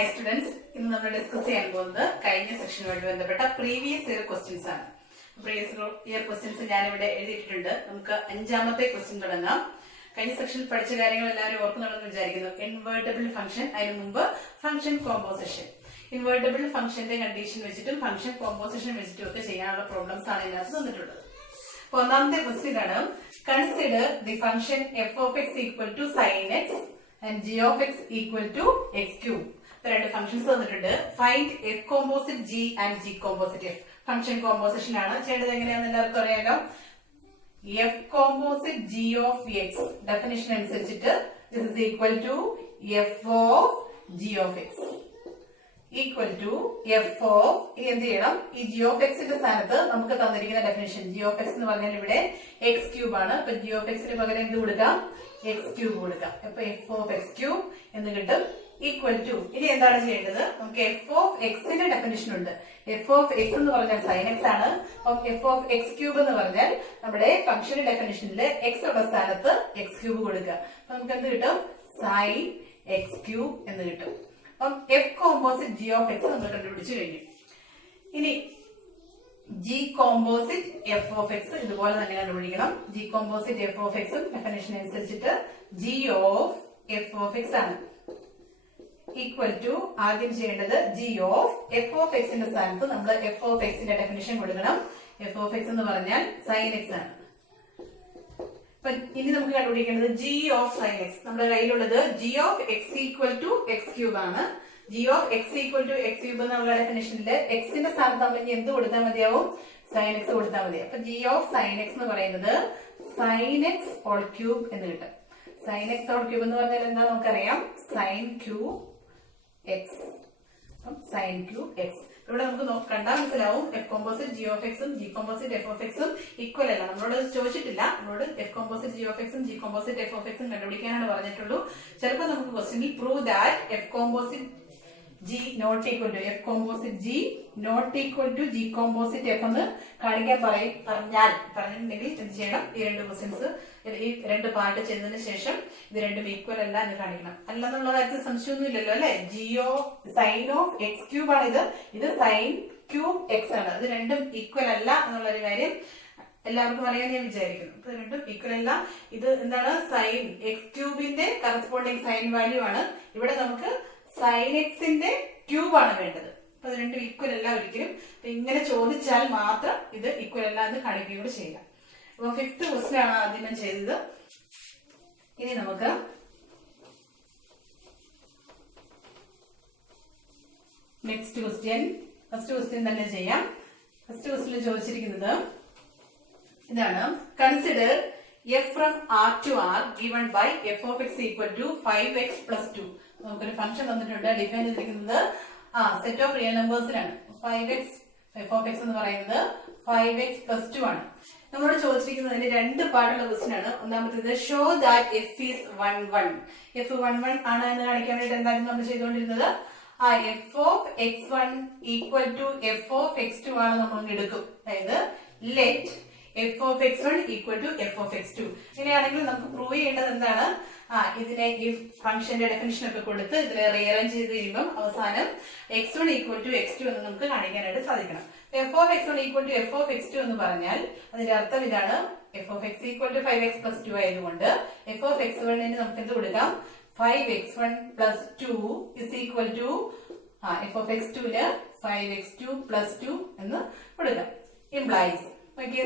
Hi students, ഇന്ന് നമ്മൾ discuss ചെയ്യാൻ പോകുന്നത് കഴിഞ്ഞ സെക്ഷനുമായിട്ട് ബന്ധപ്പെട്ട പ്രീവിയസ് ഇയർ ക്വസ്റ്റ്യൻസ് ആണ്. പ്രീവിയസ് ഇയർ ക്വസ്റ്റ്യൻസ് ഞാനിവിടെ എഴുതിയിട്ടുണ്ട്. നമുക്ക് അഞ്ചാമത്തെ ക്വസ്റ്റ്യൻ തുടങ്ങാം. കഴിഞ്ഞ സെക്ഷനിൽ പഠിച്ച കാര്യങ്ങൾ എല്ലാവരും ഓർക്കുന്നുണ്ടെന്ന് വിചാരിക്കുന്നു. ഇൻവേർട്ടബിൾ ഫംഗ്ഷൻ, അതിന് മുമ്പ് ഫംഗ്ഷൻ കോമ്പോസിഷൻ. ഇൻവേർട്ടബിൾ ഫംഗ്ഷന്റെ കണ്ടീഷൻ വെച്ചിട്ടും ഫംഗ്ഷൻ കോമ്പോസിഷൻ വെച്ചിട്ടും ഒക്കെ ചെയ്യാനുള്ള പ്രോബ്ലംസ് ആണ് ഇതിനകത്ത് തന്നിട്ടുള്ളത്. അപ്പൊ ഒന്നാമത്തെ ക്വസ്റ്റ്യൻ ആണ്, consider the function f of x equal to sin x and g of x equal to x cube. രണ്ട് ഫംഗ്ഷൻസ് തന്നിട്ടുണ്ട്. Find f composite g and g composite f. Function composition ആണ്. ചെയ്യേണ്ടത് എങ്ങനെയാണെന്ന് എല്ലാവർക്കും അറിയാലോ. F composite G of x definition അനുസരിച്ചിട്ട് this is equal to F of g of x equal to F of, ഇനി എന്ത് ചെയ്യണം, ഈ ജി ഓഫ് എക്സിന്റെ സ്ഥാനത്ത് നമുക്ക് തന്നിരിക്കുന്ന ഡെഫിനിഷൻ ജി ഓഫ് എക്സ് എന്ന് പറഞ്ഞാൽ ഇവിടെ എക്സ് ക്യൂബ് ആണ്. അപ്പൊ ജി ഓഫ് എക്സിന് പകരം എന്ത് കൊടുക്കാം, എക്സ് ക്യൂബ് കൊടുക്കാം. അപ്പൊ എഫ് ഓഫ് എക്സ് ക്യൂബ് എന്ന് കിട്ടും. ഈക്വൽ ടു, ഇനി എന്താണ് ചെയ്യേണ്ടത്, നമുക്ക് എഫ് ഓഫ് എക്സിന്റെ ഡെഫിനിഷൻ ഉണ്ട്. എഫ് ഓഫ് എക്സ് എന്ന് പറഞ്ഞാൽ സൈൻ എക്സ് ആണ്. അപ്പം എഫ് ഓഫ് എക്സ് ക്യൂബ് എന്ന് പറഞ്ഞാൽ നമ്മുടെ ഫംഗ്ഷന്റെ ഡെഫിനിഷനിൽ എക്സ് ഉള്ള സ്ഥാനത്ത് എക്സ് ക്യൂബ് കൊടുക്കുക. അപ്പൊ നമുക്ക് എന്ത് കിട്ടും, സൈൻ എക്സ് ക്യൂബ് എന്ന് കിട്ടും. അപ്പം F composite G of X നമ്മൾ കണ്ടുപിടിച്ചു കഴിഞ്ഞു. ഇനി G composite F of X ഇതുപോലെ തന്നെ കണ്ടുപിടിക്കണം. ജി കോമ്പോസിറ്റ് എഫ് ഓഫ് എക്സും ഡെഫിനിഷൻ അനുസരിച്ചിട്ട് G of f of X ആണ്. ഈക്വൽ ടു, ആദ്യം ചെയ്യേണ്ടത് ജി ഓഫ് എഫ് ഓഫ് എക്സിന്റെ സ്ഥാനത്ത് നമ്മൾ എഫ് ഓഫ് എക്സിന്റെ ഡെഫിനിഷൻ കൊടുക്കണം. എഫ് ഓഫ് എക്സ് എന്ന് പറഞ്ഞാൽ സൈൻ എക്സ് ആണ്. അപ്പൊ ഇനി നമുക്ക് കണ്ടുപിടിക്കേണ്ടത് ജി ഓഫ് സൈൻ എക്സ്. നമ്മുടെ കയ്യിലുള്ളത് g of x equal to x cube ആണ്. G of x equal to x cube എന്നുള്ള ഡെഫിനിഷനിൽ എക്സിന്റെ സ്ഥാനത്ത് നമ്മൾ ഇനി എന്ത് കൊടുത്താൽ മതിയാവും, സൈൻ എക്സ് കൊടുത്താൽ മതി. അപ്പൊ ജി ഓഫ് സൈൻ എക്സ് എന്ന് പറയുന്നത് സൈൻ എക്സ് ഹോൾ ക്യൂബ് എന്ന് കിട്ടും. സൈൻ എക്സ് ഹോൾ ക്യൂബ് എന്ന് പറഞ്ഞാൽ എന്താ നമുക്കറിയാം, sine cube X. Sine cube X. ഇവിടെ നമുക്ക് കണ്ടാൽ മനസ്സിലാവും എഫ് കോമ്പോസിറ്റ് ജി ഓഫ് എക്സും ജി കോമ്പോസിറ്റ് എഫ് ഓഫ് എക്സും ഈക്വൽ അല്ല. നമ്മളോട് ചോദിച്ചിട്ടില്ല, നമ്മളോട് എഫ് കോമ്പോസിറ്റ് ജി ഓഫ് എക്സും ജി കോമ്പോസിറ്റ് എഫ് ഓഫ് എക്സും കണ്ടുപിടിക്കാനാണ് പറഞ്ഞിട്ടുള്ളൂ. ചിലപ്പോൾ നമുക്ക് ക്വസ്റ്റ്യനിൽ prove that F composite G not equal to F composite G not equal to G composite F എന്ന് കാണിക്കാൻ പറഞ്ഞിട്ടുണ്ടെങ്കിൽ എന്ത് ചെയ്യണം, ഈ രണ്ട് ക്വസ്റ്റ്യൻസ്, ഈ രണ്ട് പാർട്ട് ചെയ്തതിനു ശേഷം ഇത് രണ്ടും ഈക്വൽ അല്ല എന്ന് കാണിക്കണം. അല്ലെന്നുള്ള കാര്യത്തിൽ സംശയമൊന്നും ഇല്ലല്ലോ അല്ലെ. ജിയോ സൈൻ ഓഫ് എക്സ് ക്യൂബ് ആണ് ഇത് സൈൻ ക്യൂബ് എക്സ് ആണ്. ഇത് രണ്ടും ഈക്വൽ അല്ല എന്നുള്ളൊരു കാര്യം എല്ലാവർക്കും അറിയാൻ ഞാൻ വിചാരിക്കുന്നു. ഇത് രണ്ടും ഈക്വൽ അല്ല. ഇത് എന്താണ്, സൈൻ എക്സ് ക്യൂബിന്റെ കറസ്പോണ്ടിങ് സൈൻ വാല്യൂ ആണ്. ഇവിടെ നമുക്ക് സൈൻ എക്സിന്റെ ക്യൂബ് ആണ് വേണ്ടത്. അപ്പൊ ഇത് രണ്ടും ഈക്വൽ അല്ല ഒരിക്കലും. ഇങ്ങനെ ചോദിച്ചാൽ മാത്രം ഇത് ഈക്വൽ അല്ല എന്ന് കാണിക്കുകയും കൂടെ ചെയ്യാം. അപ്പൊ ഫിഫ്ത് ക്വസ്റ്റ്യൻ ആണ് ആദ്യം ഞാൻ ചെയ്തത്. ഇനി നമുക്ക് നെക്സ്റ്റ് ക്വസ്റ്റ്യൻ, ഫസ്റ്റ് ക്വസ്റ്റ്യൻ തന്നെ ചെയ്യാം. ഫസ്റ്റ് ക്വസ്റ്റ്യനിൽ ചോദിച്ചിരിക്കുന്നത് ഇതാണ്, consider f from R to R given by f of x equal to 5x plus 2. നമുക്കൊരു ഫംഗ്ഷൻ തന്നിട്ടുണ്ട്. ഡിഫൈൻ ചെയ്തിരിക്കുന്നത് സെറ്റ് ഓഫ് റിയൽ നമ്പേഴ്സിലാണ്. 5x എഫ് ഓഫ് എക്സ് എന്ന് പറയുന്നത് 5x plus 2 ആണ്. നമ്മളോട് ചോദിച്ചിരിക്കുന്നതിന് രണ്ട് പാർട്ടുള്ള ക്വസ്റ്റ്യൻ ആണ്. ഒന്നാമത്തേത് show that F is 1 1. F 1 ആണ് എന്ന് കാണിക്കാൻ വേണ്ടിട്ട് എന്തായിരുന്നു നമ്മൾ ചെയ്തുകൊണ്ടിരുന്നത്, F of x1 equal to F of x2 ആണ് നമ്മൾ എടുക്കും. അതായത് let F of x1 equal to F of x2. ഇങ്ങനെയാണെങ്കിൽ നമുക്ക് പ്രൂവ് ചെയ്യേണ്ടത് എന്താണ്, ഇതിനെ ഈ ഫംഗ്ഷന്റെ ഡെഫിനിഷൻ ഒക്കെ കൊടുത്ത് ഇതിനെ റീഅറേഞ്ച് ചെയ്ത് കഴിയുമ്പോൾ അവസാനം x1 ഈക്വൽ ടു x2 എന്ന് നമുക്ക് കാണിക്കാനായിട്ട് സാധിക്കണം. F of x1 equal to F of x2 എന്ന് പറഞ്ഞാൽ അതിന്റെ അർത്ഥം ഇതാണ്, F of x equal to 5x plus 2 ആയതുകൊണ്ട് എഫ് ഓഫ് x1 നമുക്ക് എന്ത് കൊടുക്കാം, 5x1 plus 2 is equal to F of x2 ന് 5x2 plus 2 എന്ന് കൊടുക്കാം. ഇംപ്ലൈസ്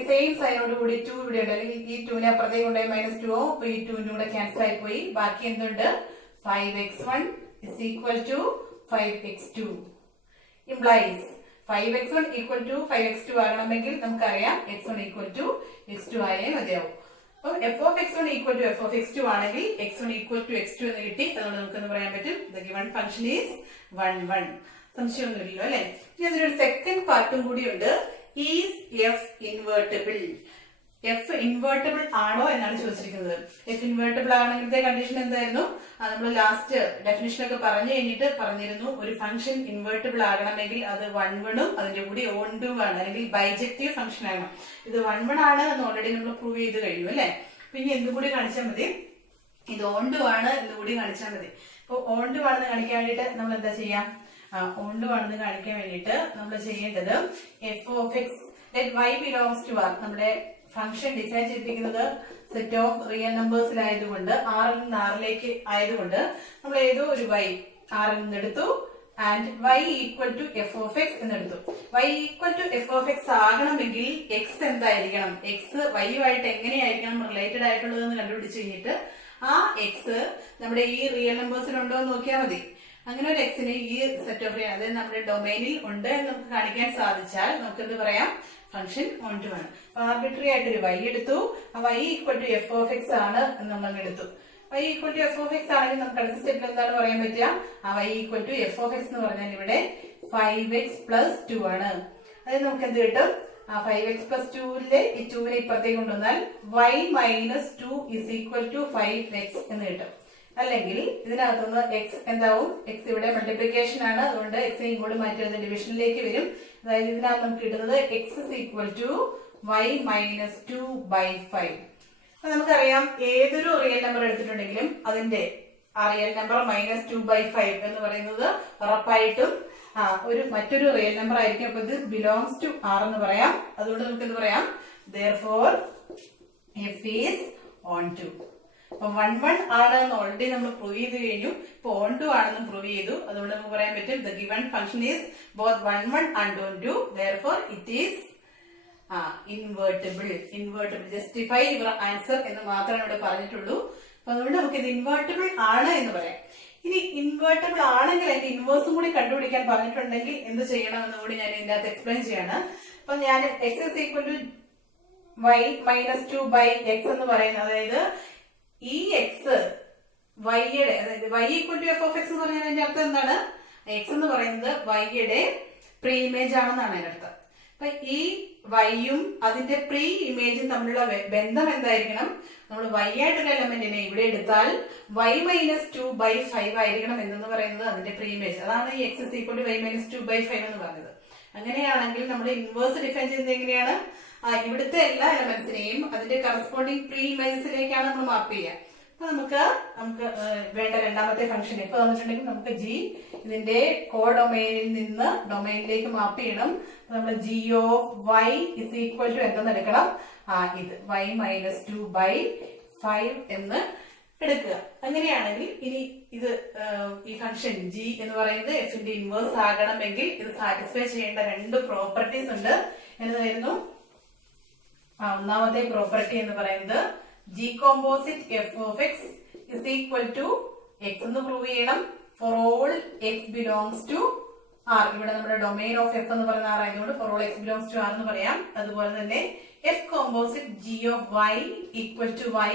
സെയിം സൈനോട് കൂടി 2 ഇവിടെ ഉണ്ട്, അല്ലെങ്കിൽ ഈ 2നെ അപ്പുറത്തേക്ക് കൊണ്ടുപോയി -2 ആവും. അപ്പൊ ഈ 2ന്റെ കൂടെ ക്യാൻസൽ ആയി പോയി. ബാക്കി എന്തുണ്ട്, 5x1 is equal to 5x2. Implies 5x1 equal to 5x2 ആകണമെങ്കിൽ നമുക്കറിയാം x1 equal to x2 ആയേ മതിയാവും. അപ്പൊ F of x1 equal to F of x2 ആണെങ്കിൽ x1 equal to x2 എന്ന് കിട്ടി. അതുകൊണ്ട് നമുക്കെന്ന് പറയാൻ പറ്റും the given function is 1 1. സംശയമൊന്നുമില്ലല്ലോ അല്ലെ. ഇനി അതിനൊരു സെക്കൻഡ് പാർട്ടും കൂടിയുണ്ട്. Is F invertible. F invertible ആണോ എന്നാണ് ചോദിച്ചിരിക്കുന്നത്. എഫ് ഇൻവേർട്ടബിൾ ആണെങ്കിലത്തെ കണ്ടീഷൻ എന്തായിരുന്നു, നമ്മൾ ലാസ്റ്റ് ഡെഫിനിഷനൊക്കെ പറഞ്ഞു കഴിഞ്ഞിട്ട് പറഞ്ഞിരുന്നു, ഒരു ഫംഗ്ഷൻ ഇൻവേർട്ടബിൾ ആകണമെങ്കിൽ അത് 1 1ഉം അതിന്റെ കൂടി ഓൺഡും ആണ്, അല്ലെങ്കിൽ ബൈജക്റ്റീവ് ഫംഗ്ഷൻ ആണ്. ഇത് 1 1 ആണ് എന്ന് ഓൾറെഡി നമ്മൾ പ്രൂവ് ചെയ്ത് കഴിഞ്ഞു അല്ലെ. പിന്നെ എന്തുകൂടി കാണിച്ചാൽ മതി, ഇത് ഓൺഡു ആണ് എന്നുകൂടി കാണിച്ചാൽ മതി. അപ്പൊ ഓൺ ടു ആണെന്ന് കാണിക്കാൻ വേണ്ടിയിട്ട് നമ്മൾ എന്താ ചെയ്യാം? ഓൺ ടു ആണെന്ന് കാണിക്കാൻ വേണ്ടിയിട്ട് നമ്മൾ ചെയ്യേണ്ടത് F of X let Y belongs to R. നമ്മുടെ ഫംഗ്ഷൻ ഡിഫൈൻ ചെയ്തിരിക്കുന്നത് സെറ്റ് ഓഫ് റിയൽ നമ്പേഴ്സിലായതുകൊണ്ട് ആറിൽ നിന്ന് ആറിലേക്ക് ആയതുകൊണ്ട് നമ്മൾ ഏതോ ഒരു വൈ ആറിൽ നിന്ന് എടുത്തു and y equal to F of x എന്നെടുത്തു. y equal to F of x ആകണമെങ്കിൽ എക്സ് എന്തായിരിക്കണം, എക്സ് വൈയുമായിട്ട് എങ്ങനെയായിരിക്കണം റിലേറ്റഡ് ആയിട്ടുള്ളതെന്ന് കണ്ടുപിടിച്ച് കഴിഞ്ഞിട്ട് ആ എക്സ് നമ്മുടെ ഈ റിയൽ നമ്പേഴ്സിലുണ്ടോ എന്ന് നോക്കിയാൽ മതി. അങ്ങനെ ഒരു എക്സിന് ഈ സെറ്റ് ഓഫ് റിയൽ അതായത് നമ്മുടെ ഡൊമൈനിൽ ഉണ്ട് എന്ന് നമുക്ക് കാണിക്കാൻ സാധിച്ചാൽ നമുക്ക് എന്ത് പറയാം? ഫംഗ്ഷൻ ഓൺ ടു ആണ്. ആർബിട്രറി ആയിട്ടൊരു y എടുത്തു, ആ y equal to F of X ആണ് എന്ന് നമ്മൾ എടുത്തു. y equal to F of X ആണെങ്കിൽ നമുക്ക് അടുത്ത സ്റ്റെപ്പിൽ എന്താണ് പറയാൻ പറ്റുക? ആ y equal to F of X എന്ന് പറഞ്ഞാൽ ഇവിടെ 5x പ്ലസ് 2 ആണ്. അതായത് നമുക്ക് എന്ത് കിട്ടും? ആ 5x പ്ലസ് 2ലെ ഈ 2വിനെ ഇപ്പുറത്തേക്ക് കൊണ്ടുവന്നാൽ y minus 2 is equal to 5x എന്ന് കിട്ടും. അല്ലെങ്കിൽ ഇതിനകത്തുനിന്ന് എക്സ് എന്താവും? എക്സ് ഇവിടെ മൾട്ടിപ്ലിക്കേഷൻ ആണ്, അതുകൊണ്ട് എക്സിനെ ഇങ്ങോട്ട് മാറ്റി ഡിവിഷനിലേക്ക് വരും. അതായത് ഇതിനകത്ത് നമുക്ക് കിട്ടുന്നത് X is equal to y minus 2/5. അപ്പൊ നമുക്കറിയാം ഏതൊരു റിയൽ നമ്പർ എടുത്തിട്ടുണ്ടെങ്കിലും അതിന്റെ ആ റിയൽ നമ്പർ മൈനസ് 2/5 എന്ന് പറയുന്നത് ഉറപ്പായിട്ടും മറ്റൊരു റിയൽ നമ്പർ ആയിരിക്കും. അപ്പൊ ദിസ് ബിലോങ്സ് ടു ആർ എന്ന് പറയാം. അതുകൊണ്ട് നമുക്ക് എന്ത് പറയാം? therefore f is on to. അപ്പൊ 1 1 ആണ് എന്ന് ഓൾറെഡി നമ്മൾ പ്രൂവ് ചെയ്ത് കഴിഞ്ഞു. ഇപ്പൊ ഓൺ ടു ആണെന്ന് പ്രൂവ് ചെയ്തു. അതുകൊണ്ട് നമുക്ക് പറയാൻ പറ്റും the given function is both 1 1 and on to. therefore it is invertible. Justify your answer എന്ന് മാത്രമേ ഇവിടെ പറഞ്ഞിട്ടുള്ളൂ. അപ്പൊ അതുകൊണ്ട് നമുക്ക് ഇത് ഇൻവേർട്ടിബിൾ ആണ് എന്ന് പറയാം. ഇനി ഇൻവേർട്ടിബിൾ ആണെങ്കിൽ അതിന്റെ ഇൻവേഴ്സും കൂടി കണ്ടുപിടിക്കാൻ പറഞ്ഞിട്ടുണ്ടെങ്കിൽ എന്ത് ചെയ്യണമെന്ന് കൂടി ഞാൻ ഇതിന്റെ അകത്ത് എക്സ്പ്ലെയിൻ ചെയ്യാണ്. അപ്പൊ ഞാൻ X is equal to y minus 2/x എന്ന് പറയുന്നത്, അതായത് ഈ എക്സ് വൈയുടെ, അതായത് y equal to F of X എന്ന് പറഞ്ഞാൽ അതിന്റെ അർത്ഥം എന്താണ്? എക്സ് എന്ന് പറയുന്നത് വൈയുടെ പ്രീ ഇമേജ് ആണെന്നാണ് അതിന്റെ അർത്ഥം. അപ്പൊ ഈ വൈയും അതിന്റെ പ്രീ ഇമേജും തമ്മിലുള്ള ബന്ധം എന്തായിരിക്കണം? നമ്മൾ y ആയിട്ടൊരു എലമെന്റിനെ ഇവിടെ എടുത്താൽ y മൈനസ് 2/5 ആയിരിക്കണം എന്ന് പറയുന്നത് അതിന്റെ പ്രീ ഇമേജ്. അതാണ് ഈ X is equal to y minus 2/5 എന്ന് പറഞ്ഞത്. അങ്ങനെയാണെങ്കിൽ നമ്മൾ ഇൻവേഴ്സ് ഡിഫൈൻ ചെയ്യുന്നത് എങ്ങനെയാണ്? ഇവിടുത്തെ എല്ലാ എലമെന്റ്സിനെയും അതിന്റെ കറസ്പോണ്ടിങ് പ്രീ ഇമേജസിലേക്കാണ് നമ്മൾ മാപ്പ് ചെയ്യുക. അപ്പൊ നമുക്ക് വേണ്ട രണ്ടാമത്തെ ഫംഗ്ഷൻ ഇപ്പൊ തന്നിട്ടുണ്ടെങ്കിൽ നമുക്ക് ജി ഇതിന്റെ കോ ഡൊമൈനിൽ നിന്ന് ഡൊമൈനിലേക്ക് മാപ്പ് ചെയ്യണം. നമ്മൾ G of Y is equal to എന്തെന്ന് എടുക്കണം? ഇത് y മൈനസ് 2/5 എന്ന് എടുക്കുക. അങ്ങനെയാണെങ്കിൽ ഇനി ഇത് ഈ ഫംഗ്ഷൻ ജി എന്ന് പറയുന്നത് എഫിന്റെ ഇൻവേഴ്സ് ആകണമെങ്കിൽ ഇത് സാറ്റിസ്ഫൈ ചെയ്യേണ്ട രണ്ട് പ്രോപ്പർട്ടീസ് ഉണ്ട്. എന്തായിരുന്നു? ഒന്നാമത്തെ പ്രോപ്പർട്ടി എന്ന് പറയുന്നത് G composite F of X is equal to X എന്ന് പ്രൂവ് ചെയ്യണം for all X belongs to R. ഇവിടെ നമ്മുടെ ഡൊമൈൻ ഓഫ് എഫ് എന്ന് പറയുന്ന ആർ ആയതുകൊണ്ട് for all X belongs to R എന്ന് പറയാം. അതുപോലെ തന്നെ F composite G of Y equal to Y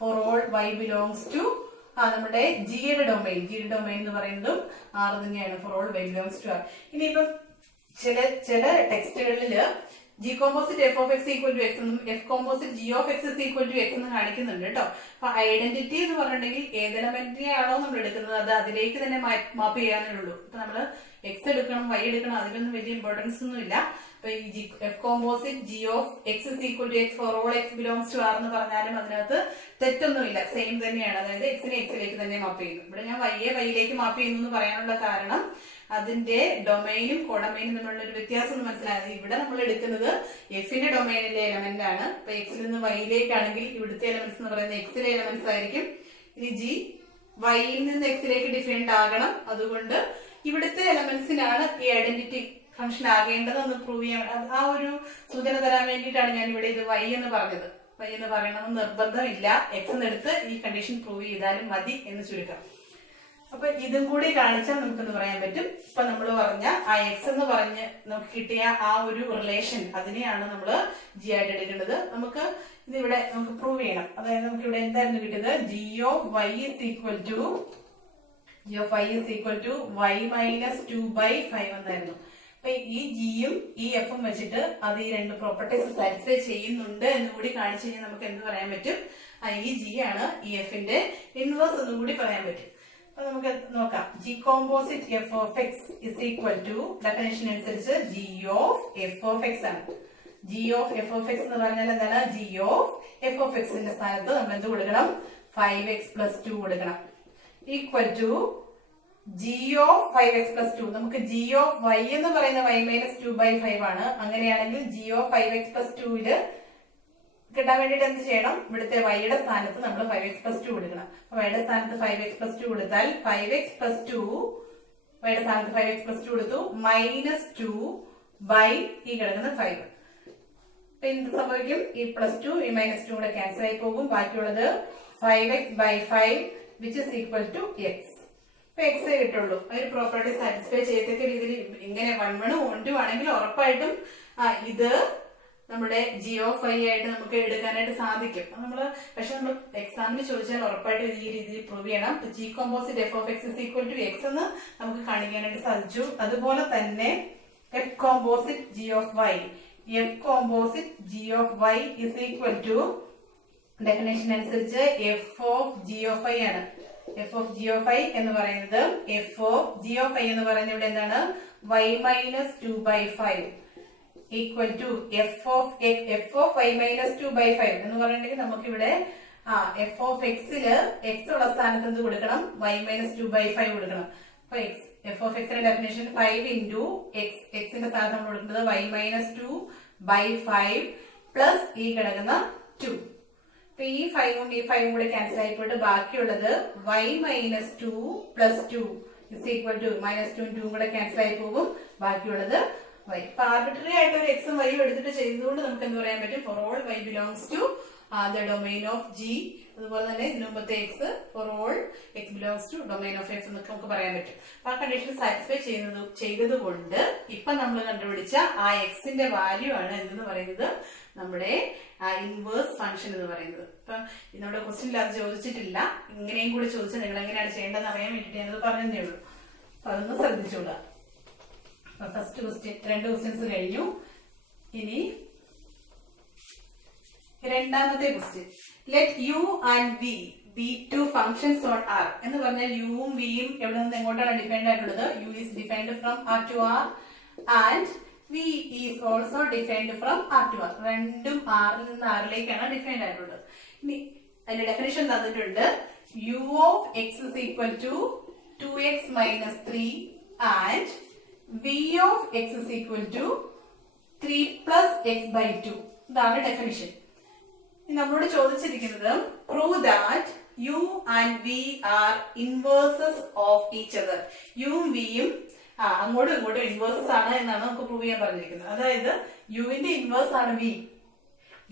for all Y belongs to നമ്മുടെ ജിയുടെ ഡൊമൈൻ എന്ന് പറയുന്നതും ആർ തന്നെയാണ്, for all Y belongs to R. ഇനിയിപ്പം ചില ടെക്സ്റ്റുകളില് G composite F of x equal to x എന്നും f composite G of X is equal to X എന്ന് കാണിക്കുന്നുണ്ട് കേട്ടോ. അപ്പൊ ഐഡന്റിറ്റി എന്ന് പറഞ്ഞിട്ടുണ്ടെങ്കിൽ ഏത് എലമെന്റിനെയാണോ നമ്മൾ എടുക്കുന്നത് അത് അതിലേക്ക് തന്നെ മാപ്പ് ചെയ്യാനേ ഉള്ളൂ. ഇപ്പൊ നമ്മള് എക്സ് എടുക്കണം വൈ എടുക്കണം അതിലൊന്നും വലിയ ഇമ്പോർട്ടൻസ് ഒന്നും ഇല്ല. അപ്പൊ ഈ F composite G of X is equal to X for all X belongs to R എന്ന് പറഞ്ഞാലും അതിനകത്ത് തെറ്റൊന്നുമില്ല, സെയിം തന്നെയാണ്. അതായത് എക്സിനെ എക്സിലേക്ക് തന്നെ മാപ്പ് ചെയ്യുന്നു. ഇവിടെ ഞാൻ വൈയിലേക്ക് മാപ്പ് ചെയ്യുന്നു എന്ന് പറയാനുള്ള കാരണം അതിന്റെ ഡൊമൈനും കോഡൊമൈനും തമ്മിലുള്ള ഒരു വ്യത്യാസം മനസ്സിലായത്. ഇവിടെ നമ്മൾ എടുക്കുന്നത് എഫിന്റെ ഡൊമൈനിലെ എലമെന്റ് ആണ്. ഇപ്പൊ എക്സിൽ നിന്ന് വൈയിലേക്കാണെങ്കിൽ ഇവിടുത്തെ എലമെന്റ്സ് എന്ന് പറയുന്നത് എക്സിലെ എലമെന്റ്സ് ആയിരിക്കും. ഇനി ജി വൈയിൽ നിന്ന് എക്സിലേക്ക് ഡിഫൈൻഡ് ആകണം. അതുകൊണ്ട് ഇവിടുത്തെ എലമെന്റ്സിനാണ് ഈ ഐഡന്റിറ്റി ഫംഗ്ഷൻ ആകേണ്ടത് എന്ന് പ്രൂവ് ചെയ്യാൻ ആ ഒരു സൂചന തരാൻ വേണ്ടിയിട്ടാണ് ഞാൻ ഇവിടെ ഇത് വൈ എന്ന് പറഞ്ഞത്. വൈ എന്ന് പറയണമെന്ന് നിർബന്ധമില്ല, എക്സ് എന്നെടുത്ത് ഈ കണ്ടീഷൻ പ്രൂവ് ചെയ്താലും മതി എന്ന് ചുരുക്കം. അപ്പൊ ഇതും കൂടി കാണിച്ചാൽ നമുക്കെന്ന് പറയാൻ പറ്റും. ഇപ്പൊ നമ്മൾ പറഞ്ഞ ആ എക്സ് എന്ന് പറഞ്ഞ് നമുക്ക് കിട്ടിയ ആ ഒരു റിലേഷൻ അതിനെയാണ് നമ്മൾ ജി ആയിട്ട് എടുക്കേണ്ടത്. നമുക്ക് ഇതിവിടെ നമുക്ക് പ്രൂവ് ചെയ്യണം. അതായത് നമുക്ക് ഇവിടെ എന്തായിരുന്നു കിട്ടിയത്? G of Y is equal to Y minus 2/5 എന്നായിരുന്നു. അപ്പൊ ഈ ജിയും ഈ എഫും വെച്ചിട്ട് അത് ഈ രണ്ട് പ്രോപ്പർട്ടീസ് സാറ്റിസ്ഫൈ ചെയ്യുന്നുണ്ട് എന്ന് കൂടി കാണിച്ചു കഴിഞ്ഞാൽ നമുക്ക് എന്ത് പറയാൻ പറ്റും? ഈ ജി ആണ് ഈ എഫിന്റെ ഇൻവേഴ്സ് എന്ന് കൂടി പറയാൻ പറ്റും. അപ്പൊ നമുക്ക് നോക്കാം. G composite F of X is equal to definition അനുസരിച്ച് g of f of X ആണ്. G of f of X എന്ന് പറഞ്ഞാൽ എന്താണ്? ജി ഓഫ് എഫ് ഓഫ് എക്സിന്റെ സ്ഥാനത്ത് നമ്മൾ എന്ത് കൊടുക്കണം? 5x plus 2 കൊടുക്കണം. Equal to G of 5x plus 2. നമുക്ക് ജി ഓഫ് y എന്ന് പറയുന്ന y മൈനസ് 2/5 ആണ്. അങ്ങനെയാണെങ്കിൽ ജി ഓഫ് 5x പ്ലസ് 2 കിട്ടാൻ വേണ്ടിട്ട് എന്ത് ചെയ്യണം? ഇവിടുത്തെ വൈയുടെ സ്ഥാനത്ത് നമ്മൾ 5x പ്ലസ് 2 കൊടുക്കണം. അപ്പൊ വൈയുടെ സ്ഥാനത്ത് 5x പ്ലസ് 2 കൊടുത്താൽ 5x പ്ലസ് 2 വൈയുടെ സ്ഥാനത്ത് 5x പ്ലസ് 2 കൊടുത്തു മൈനസ് 2 ബൈ ഈ കിടക്കുന്ന 5. അപ്പൊ എന്ത് സംഭവിക്കും? ഈ പ്ലസ് 2 ഈ മൈനസ് 2 കൂടെ ക്യാൻസൽ ആയി പോകും. ബാക്കിയുള്ളത് 5x by 5 which is equal to x. അപ്പൊ x കിട്ടുള്ളൂ. ഒരു പ്രോപ്പർട്ടി സാറ്റിസ്ഫൈ ചെയ്യത്തക്ക രീതിയിൽ ഇങ്ങനെ 1 1 1 2 ആണെങ്കിൽ ഉറപ്പായിട്ടും ഇത് നമ്മുടെ ജി ഓഫ് ഐ ആയിട്ട് നമുക്ക് എടുക്കാനായിട്ട് സാധിക്കും. പക്ഷെ നമ്മൾ എക്സാമിന് ചോദിച്ചാൽ ഉറപ്പായിട്ടും ഈ രീതിയിൽ പ്രൂവ് ചെയ്യണം. G composite F of X is equal to X എന്ന് നമുക്ക് കാണിക്കാനായിട്ട് സാധിച്ചു. അതുപോലെ തന്നെ F composite G of y, f composite G of Y is equal to definition അനുസരിച്ച് f of g of I ആണ്. F of g of I എന്ന് പറയുന്നത് f of g of I എന്ന് പറയുന്നത് ഇവിടെ എന്താണ്? y minus 2/5 equal to F of y minus 2/5 എന്ന് പറഞ്ഞിട്ടുണ്ടെങ്കിൽ നമുക്കിവിടെ എഫ് ഓഫ് എക്സില് എക്സ് ഉള്ള സ്ഥാനത്ത് എന്ത് കൊടുക്കണം? y മൈനസ് 2/5 കൊടുക്കണം. അപ്പൊ എഫ് ഓഫ് എക്സിന്റെ ഡെഫിനേഷൻ 5 ഇൻറ്റു എക്സ്, എക്സിന്റെ സ്ഥാനത്ത് നമ്മൾ കൊടുക്കുന്നത് y മൈനസ് 2/5 പ്ലസ് ഈ കിടക്കുന്ന 2. അപ്പൊ ഈ 5ഉം ഈ 5ഉം കൂടെ ക്യാൻസൽ ആയിപ്പോയിട്ട് ബാക്കിയുള്ളത് y minus 2 plus 2 is equal to minus 2 2 കൂടെ ക്യാൻസൽ ആയി പോകും. ബാക്കിയുള്ളത് y. ഇപ്പൊ ആർബിട്രറി ആയിട്ട് ഒരു എക്സും വൈയും എടുത്തിട്ട് ചെയ്തുകൊണ്ട് നമുക്ക് എന്ത് പറയാൻ പറ്റും? For all y belongs to the domain of G. അതുപോലെ തന്നെ ഇതിനു മുമ്പത്തെ X for all X belongs to domain of X എന്നൊക്കെ നമുക്ക് പറയാൻ പറ്റും. അപ്പൊ ആ കണ്ടീഷൻ സാറ്റിസ്ഫൈ ചെയ്തത് കൊണ്ട് ഇപ്പൊ നമ്മൾ കണ്ടുപിടിച്ച ആ എക്സിന്റെ വാല്യൂ ആണ് എന്തെന്ന് പറയുന്നത്? നമ്മുടെ ഇൻവേഴ്സ് ഫംഗ്ഷൻ എന്ന് പറയുന്നത്. ഇപ്പൊ നമ്മുടെ ക്വസ്റ്റ്യനിൽ അത് ചോദിച്ചിട്ടില്ല. ഇങ്ങനെയും കൂടി ചോദിച്ചാൽ നിങ്ങൾ എങ്ങനെയാണ് ചെയ്യേണ്ടതെന്ന് അറിയാൻ വേണ്ടിട്ട് ഞാനത് പറഞ്ഞതേ ഉള്ളൂ. അപ്പൊ അതൊന്ന് ശ്രദ്ധിച്ചോളാം. ഫസ്റ്റ് ക്വസ്റ്റ്യൻ, 2 ക്വസ്റ്റ്യൻസ് കഴിഞ്ഞു. ഇനി രണ്ടാമത്തെ question. Let U and V be 2 functions on R എന്ന് പറഞ്ഞാൽ യുവും വിയും എവിടെ നിന്ന് എങ്ങോട്ടാണ് ഡിഫൈൻഡ് ആയിട്ടുള്ളത്? U is defined from R to R and V is also defined from R to R. രണ്ടും ആറിൽ നിന്ന് ആറിലേക്കാണ് ഡിഫൈൻഡ് ആയിട്ടുള്ളത്. ഇനി അതിന്റെ ഡെഫിനിഷൻ തന്നിട്ടുണ്ട്. U of X is equal to 2x minus 3 and v of x is equal to 3 plus x by 2. ഇതാണ് definition. നമ്മളോട് ചോദിച്ചിരിക്കുന്നത് prove that u and v are inverses of each other. യും വിയും അങ്ങോട്ടും ഇങ്ങോട്ടും ഇൻവേഴ്സസ് ആണ് എന്നാണ് നമുക്ക് പ്രൂവ് ചെയ്യാൻ പറഞ്ഞിരിക്കുന്നത്. അതായത് യുവിന്റെ ഇൻവേഴ്സ് ആണ് വി,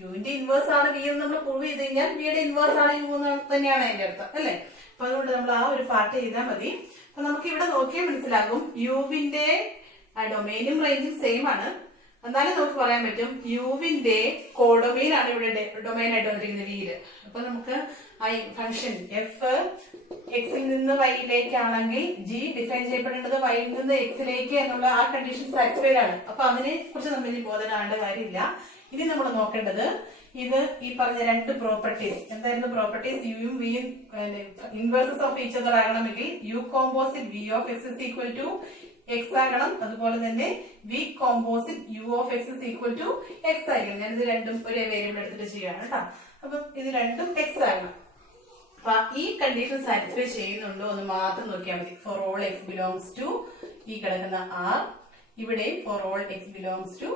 യുവിന്റെ ഇൻവേഴ്സ് ആണ് വി എന്ന് നമ്മൾ പ്രൂവ് ചെയ്ത് കഴിഞ്ഞാൽ വിയുടെ ഇൻവേഴ്സ് ആണ് യു എന്ന് തന്നെയാണ് അതിന്റെ അർത്ഥം, അല്ലെ? അപ്പൊ അതുകൊണ്ട് നമ്മൾ ആ ഒരു പാർട്ട് ചെയ്താൽ മതി. അപ്പൊ നമുക്ക് ഇവിടെ നോക്കിയാൽ മനസ്സിലാകും യുവിന്റെ ഡൊമൈനും റേഞ്ചും സെയിം ആണ്. എന്നാലും നമുക്ക് പറയാൻ പറ്റും യുവിന്റെ കോഡൊമൈൻ ആണ് ഇവിടെ ഡൊമൈൻ ആയിട്ട് വന്നിരിക്കുന്നത് വിയില്. അപ്പൊ നമുക്ക് ആ ഫംഗ്ഷൻ എഫ് എക്സിൽ നിന്ന് വൈയിലേക്കാണെങ്കിൽ ജി ഡിഫൈൻ ചെയ്യപ്പെടേണ്ടത് വൈയിൽ നിന്ന് എക്സിലേക്ക് എന്നുള്ള ആ കണ്ടീഷൻ സാറ്റിസ്ഫൈഡ് ആണ്. അപ്പൊ അതിനെ കുറിച്ച് നമ്മൾ ഇനി ബോധനാകേണ്ട കാര്യമില്ല. ഇനി നമ്മൾ നോക്കേണ്ടത് ഇത് ഈ പറഞ്ഞ 2 പ്രോപ്പർട്ടീസ് എന്തായിരുന്നു? പ്രോപ്പർട്ടീസ് യുയും വിയും ഇൻവേഴ്സസ് ഓഫ് ഈച്ച് അതർ ആകണമെങ്കിൽ U composite V of X is equal to X ആകണം. അതുപോലെ തന്നെ V composite U of X is equal to X ആയിരിക്കണം. ഞാനിത് രണ്ടും ഒരേ വേരിയബിൾ എടുത്തിട്ട് ചെയ്യാണ് കേട്ടോ. അപ്പം ഇത് രണ്ടും എക്സ് ആകണം. അപ്പൊ ഈ കണ്ടീഷൻ സാറ്റിസ്ഫൈ ചെയ്യുന്നുണ്ടോ എന്ന് മാത്രം നോക്കിയാൽ മതി. For all X belongs to ഈ കിടക്കുന്ന ആർ, ഇവിടെ for all X belongs to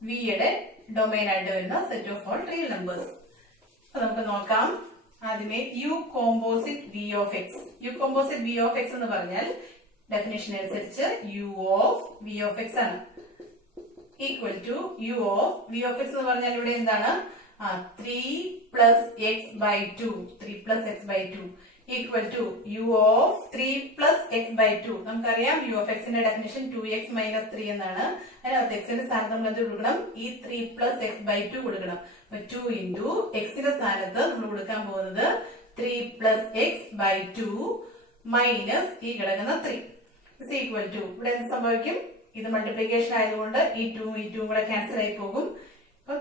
വിയുടെ ഡൊമൈൻ ആയിട്ട് വരുന്ന set of all real numbers. അപ്പൊ നമുക്ക് നോക്കാം. ആദ്യമേ u composite V of x. U composite V of X എന്ന് പറഞ്ഞാൽ ഡെഫിനേഷൻ അനുസരിച്ച് u of v of X ആണ് equal to u of v of X എന്ന് പറഞ്ഞാൽ ഇവിടെ എന്താണ്? 3 plus x by 2, 3 plus x by 2 equal to u of 3 plus x by 2. നമുക്കറിയാം u of x ന്റെ ഡെഫിനിഷൻ 2x minus 3 എന്നാണ്. അതിനകത്ത് x ന്റെ സ്ഥാനത്ത് നമ്മൾ എന്ത് കൊടുക്കണം? ഈ 3 plus x by 2 കൊടുക്കണം. അപ്പൊ 2 into x ന്റെ സ്ഥാനത്ത് നമ്മൾ കൊടുക്കാൻ പോകുന്നത് 3 plus x by 2 minus ഈ കിടക്കുന്ന 3 is equal to ഇവിടെ എന്ത് സംഭവിക്കും? ഇത് മൾട്ടിപ്ലിക്കേഷൻ ആയതുകൊണ്ട് ഈ 2 ഈ 2 കൂടെ ക്യാൻസൽ ആയി പോകും.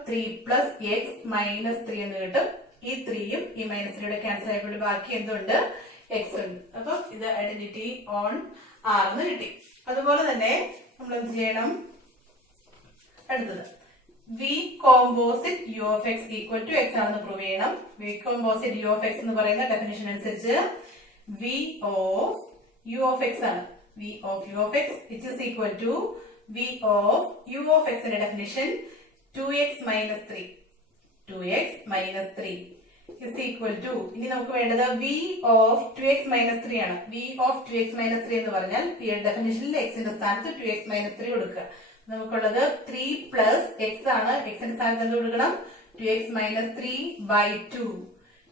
3 plus x minus 3 എന്ന് കിട്ടും. ഈ 3യും ഈ മൈനസ് 3യുടെ ക്യാൻസൽ ആയപ്പോൾ ബാക്കി എന്തുണ്ട്? x ഉണ്ട്. അപ്പൊ ഇത് ഐഡന്റിറ്റി ഓൺ ആർ എന്ന് കിട്ടി. അതുപോലെ തന്നെ നമ്മൾ എന്ത് ചെയ്യണം? അടുത്തത് v composite U of x equal to x ആണെന്ന് പ്രൂവ് ചെയ്യണം. V composite U of X എന്ന് പറയുന്ന ഡെഫിനേഷൻ അനുസരിച്ച് v of u of X ആണ്. V of u of x it is equal to v of u of എക്സിന്റെ definition 2x minus 3. 2x minus 3 is equal to, ഇനി നമുക്ക് വേണ്ടത് v of 2x minus 3 ആണ്. v of 2x minus 3 എന്ന് പറഞ്ഞാൽ ഈ ഡെഫിനിഷനിൽ എക്സിന്റെ സ്ഥാനത്ത് 2x minus 3 കൊടുക്കുക. നമുക്കുള്ളത് 3 plus x ആണ്. എക്സിന്റെ സ്ഥാനത്ത് എന്ത് കൊടുക്കണം? 2x minus 3 by 2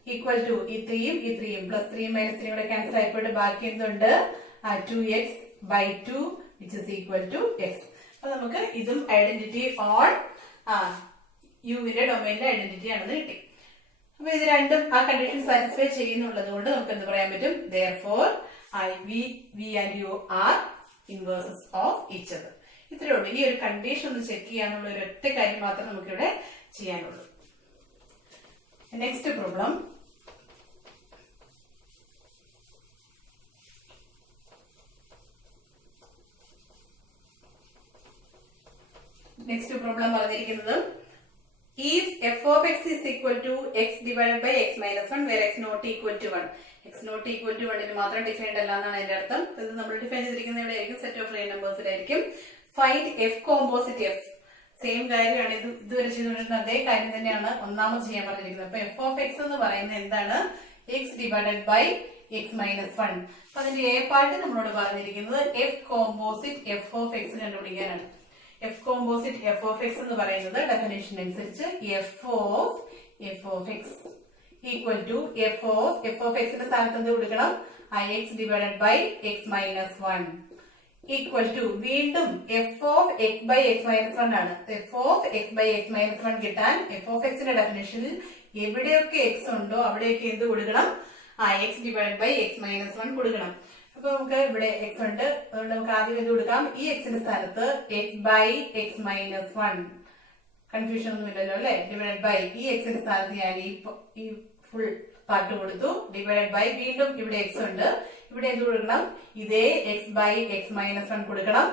equal to ഈ 3യും plus 3 minus 3 കൂടെ ക്യാൻസൽ ആയിപ്പോയിട്ട് ബാക്കി എന്തുണ്ട്? 2x by 2 which is equal to x. അപ്പൊ നമുക്ക് ഇതും ഐഡന്റിറ്റി ഓൺ യുവിന്റെ ഡൊമൈനിന്റെ ഐഡന്റിറ്റി ആണെന്ന് കിട്ടി. അപ്പൊ ഇത് രണ്ടും ആ കണ്ടീഷൻ സാറ്റിസ്ഫൈ ചെയ്യുന്നുള്ളത് കൊണ്ട് നമുക്ക് എന്ത് പറയാൻ പറ്റും? therefore v and u are inverses of each other. ഇത്രയേ ഉള്ളൂ. ഈ ഒരു കണ്ടീഷൻ ഒന്ന് ചെക്ക് ചെയ്യാനുള്ള ഒരു ഒറ്റ കാര്യം മാത്രം നമുക്കിവിടെ ചെയ്യാനുള്ളൂ. Next problem. നെക്സ്റ്റ് പ്രോബ്ലം പറഞ്ഞിരിക്കുന്നത് if f of x is equal to x divided by x minus 1 where x not equal to 1. x not equal to 1 ന് മാത്രം ഡിഫൈൻഡ് അല്ല എന്നാണ് അതിന്റെ അർത്ഥം. ഇത് നമ്മൾ ഡിഫൈൻ ചെയ്തിരിക്കുന്നത് എവിടെയായിരിക്കും? സെറ്റ് ഓഫ് റിയൽ നമ്പേഴ്സിലായിരിക്കും. Find f composite f. Same കാര്യമാണ് ഇതുവരെ ചെയ്തുകൊണ്ടിരുന്ന അതേ കാര്യം തന്നെയാണ് ഒന്നാമത് ചെയ്യാൻ പറഞ്ഞിരിക്കുന്നത്. അപ്പൊ f of x എന്ന് പറയുന്നത് എന്താണ്? x divided by x minus 1. അപ്പൊ അതിന്റെ a പാർട്ട് നമ്മളോട് പറഞ്ഞിരിക്കുന്നത് f composite f of x കണ്ടുപിടിക്കാനാണ്. F composite F of X എന്ന് പറയുന്നത് ഡെഫിനേഷൻ അനുസരിച്ച് f of x equal to F of എക്സിന്റെ സ്ഥാനത്ത് എന്ത് കൊടുക്കണം? X divided by X minus 1 equal to വീണ്ടും f of x by X minus 1 ആണ്. F of x by X minus 1 കിട്ടാൻ എഫ് ഓഫ് എക്സിന്റെ ഡെഫിനേഷനിൽ എവിടെയൊക്കെ എക്സ് ഉണ്ടോ അവിടെയൊക്കെ എന്ത് കൊടുക്കണം? X divided by X minus 1 കൊടുക്കണം. അപ്പൊ നമുക്ക് ഇവിടെ എക്സ് ഉണ്ട്, അതുകൊണ്ട് നമുക്ക് ആദ്യം എന്ത് കൊടുക്കാം? ഈ എക്സിന്റെ സ്ഥാനത്ത് X by X minus 1, confusion ഒന്നും ഇല്ലല്ലോ അല്ലെ? ഡിവൈഡഡ് ബൈ ഈ എക്സിന്റെ സ്ഥാനത്ത് ഞാൻ ഈ ഫുൾ പാർട്ട് കൊടുത്തു. ഡിവൈഡഡ് ബൈ വീണ്ടും ഇവിടെ എക്സ് ഉണ്ട്, ഇവിടെ എന്ത് കൊടുക്കണം? ഇതേ എക്സ് ബൈ എക്സ് മൈനസ് 1 കൊടുക്കണം,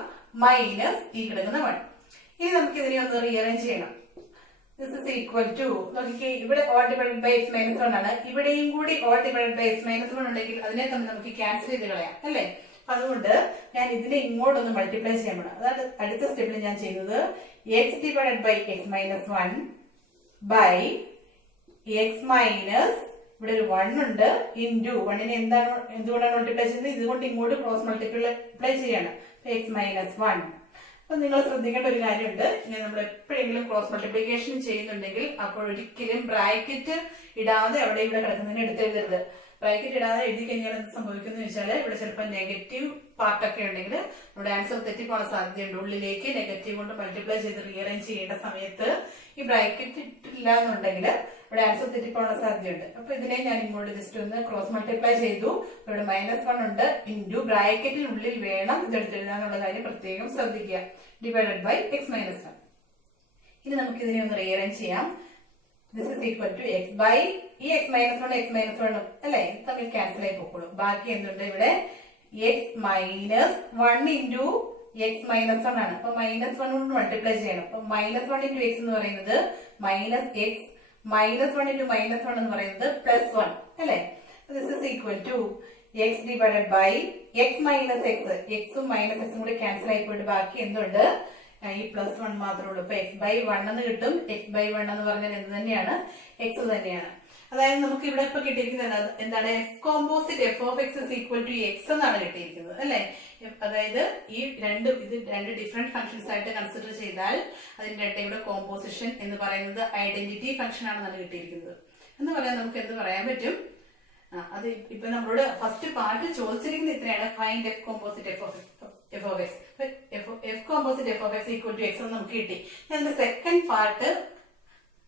മൈനസ് ഈ കിടക്കുന്ന 1. ഇനി നമുക്ക് ഇതിനെ ഒന്ന് റീഅറേഞ്ച് ചെയ്യണം. This is equal to, നോക്കിക്കേ, ഇവിടെ whole divided by X minus 1 ആണ്. ഇവിടെയും കൂടി whole divided by X minus 1 ഉണ്ടെങ്കിൽ അതിനെ തമ്മിൽ നമുക്ക് ക്യാൻസൽ ചെയ്ത് കളയാം അല്ലെ? അതുകൊണ്ട് ഞാൻ ഇതിനെ ഇങ്ങോട്ടൊന്ന് മൾട്ടിപ്ലൈ ചെയ്യാൻ പോകണം. അതായത് അടുത്ത സ്റ്റെപ്പിൽ ഞാൻ ചെയ്യുന്നത് X divided by X minus 1 by X minus, ഇവിടെ ഒരു 1 ഉണ്ട്, ഇൻറ്റു 1നെ എന്തുകൊണ്ടാണ് മൾട്ടിപ്ലൈ ചെയ്യുന്നത്? ഇതുകൊണ്ട് ഇങ്ങോട്ട് ക്രോസ് മൾട്ടിപ്ലൈ ചെയ്യാണ്. X minus 1. അപ്പൊ നിങ്ങൾ ശ്രദ്ധിക്കേണ്ട ഒരു കാര്യമുണ്ട്, ഇനി നമ്മൾ എപ്പോഴെങ്കിലും ക്രോസ് മൾട്ടിപ്ലിക്കേഷൻ ചെയ്യുന്നുണ്ടെങ്കിൽ അപ്പോൾ ഒരിക്കലും ബ്രാക്കറ്റ് ഇടാതെ അവിടെ ഇവിടെ കിടക്കുന്നതിന് എടുത്തെഴുതരുത്. ബ്രാക്കറ്റ് ഇടാതെ എഴുതി കഴിഞ്ഞാൽ എന്ത് സംഭവിക്കുന്നു വെച്ചാൽ ഇവിടെ ചിലപ്പോൾ നെഗറ്റീവ് പാർട്ടൊക്കെ ഉണ്ടെങ്കിൽ നമ്മുടെ ആൻസർ തെറ്റിപ്പോകാൻ സാധ്യതയുണ്ട്. ഉള്ളിലേക്ക് നെഗറ്റീവ് കൊണ്ട് മൾട്ടിപ്ലൈ ചെയ്ത് റീഅറേഞ്ച് ചെയ്യേണ്ട സമയത്ത് ഈ ബ്രാക്കറ്റ് ഇട്ടില്ല എന്നുണ്ടെങ്കിൽ ഇവിടെ ആൻസർ തെറ്റിപ്പോകാൻ സാധ്യതയുണ്ട്. അപ്പൊ ഇതിനെ ഞാൻ ഇങ്ങോട്ട് ജസ്റ്റ് ഒന്ന് ക്രോസ് മൾട്ടിപ്ലൈ ചെയ്തു. ഇവിടെ -1 ഉണ്ട്, ഇൻറ്റു ബ്രാക്കറ്റിനുള്ളിൽ വേണം ഇതെടുത്തെഴുതാനുള്ള കാര്യം പ്രത്യേകം ശ്രദ്ധിക്കുക. Divided by X minus 1. ഇനി നമുക്ക് ഇതിനെ ഒന്ന് റീഅറേഞ്ച് ചെയ്യാം. This is equal to X by ഈ എക്സ് മൈനസ് 1 അല്ലെ തമ്മിൽ ക്യാൻസൽ ആയി പോക്കുള്ളൂ. ബാക്കി എന്തുണ്ട്? ഇവിടെ X minus 1 into X minus 1 ആണ്. അപ്പൊ -1 കൊണ്ട് മൾട്ടിപ്ലൈ ചെയ്യണം. അപ്പൊ -1 ഇൻറ്റു എക്സ് എന്ന് പറയുന്നത് മൈനസ് എക്സ്, -1 ഇൻറ്റു -1 എന്ന് പറയുന്നത് +1 അല്ലെ? This is equal to X divided by X minus X, എക്സും മൈനസ് എക്സും കൂടി ക്യാൻസൽ ആയിപ്പോയിട്ട് ബാക്കി എന്തുണ്ട്? ഈ +1 മാത്രമേ ഉള്ളൂ. അപ്പൊ എക്സ് ബൈ 1 എന്ന് കിട്ടും. എക്സ് ബൈ 1 എന്ന് പറഞ്ഞാൽ എന്ത് തന്നെയാണ്? എക്സ് തന്നെയാണ്. അതായത് നമുക്ക് ഇവിടെ ഇപ്പൊ കിട്ടിയിരിക്കുന്നത് എന്താണ്? F composite F of X is equal to X എന്നാണ് കിട്ടിയിരിക്കുന്നത് അല്ലെ? അതായത് ഈ രണ്ട് ഡിഫറെന്റ് ഫംഗ്ഷൻസ് ആയിട്ട് കൺസിഡർ ചെയ്താൽ അതിന്റെ ഇടയുടെ കോമ്പോസിഷൻ എന്ന് പറയുന്നത് ഐഡന്റിറ്റി ഫംഗ്ഷൻ ആണെന്നാണ് കിട്ടിയിരിക്കുന്നത്. എന്ന് പറയാൻ നമുക്ക് എന്ത് പറയാൻ പറ്റും? അത് ഇപ്പൊ നമ്മളോട് ഫസ്റ്റ് പാർട്ടിൽ ചോദിച്ചിരിക്കുന്നത് ഇത്രയാണ്, find f composite F of x. F composite F of x equal to X എന്ന് നമുക്ക് കിട്ടി. അതിന്റെ സെക്കൻഡ് പാർട്ട്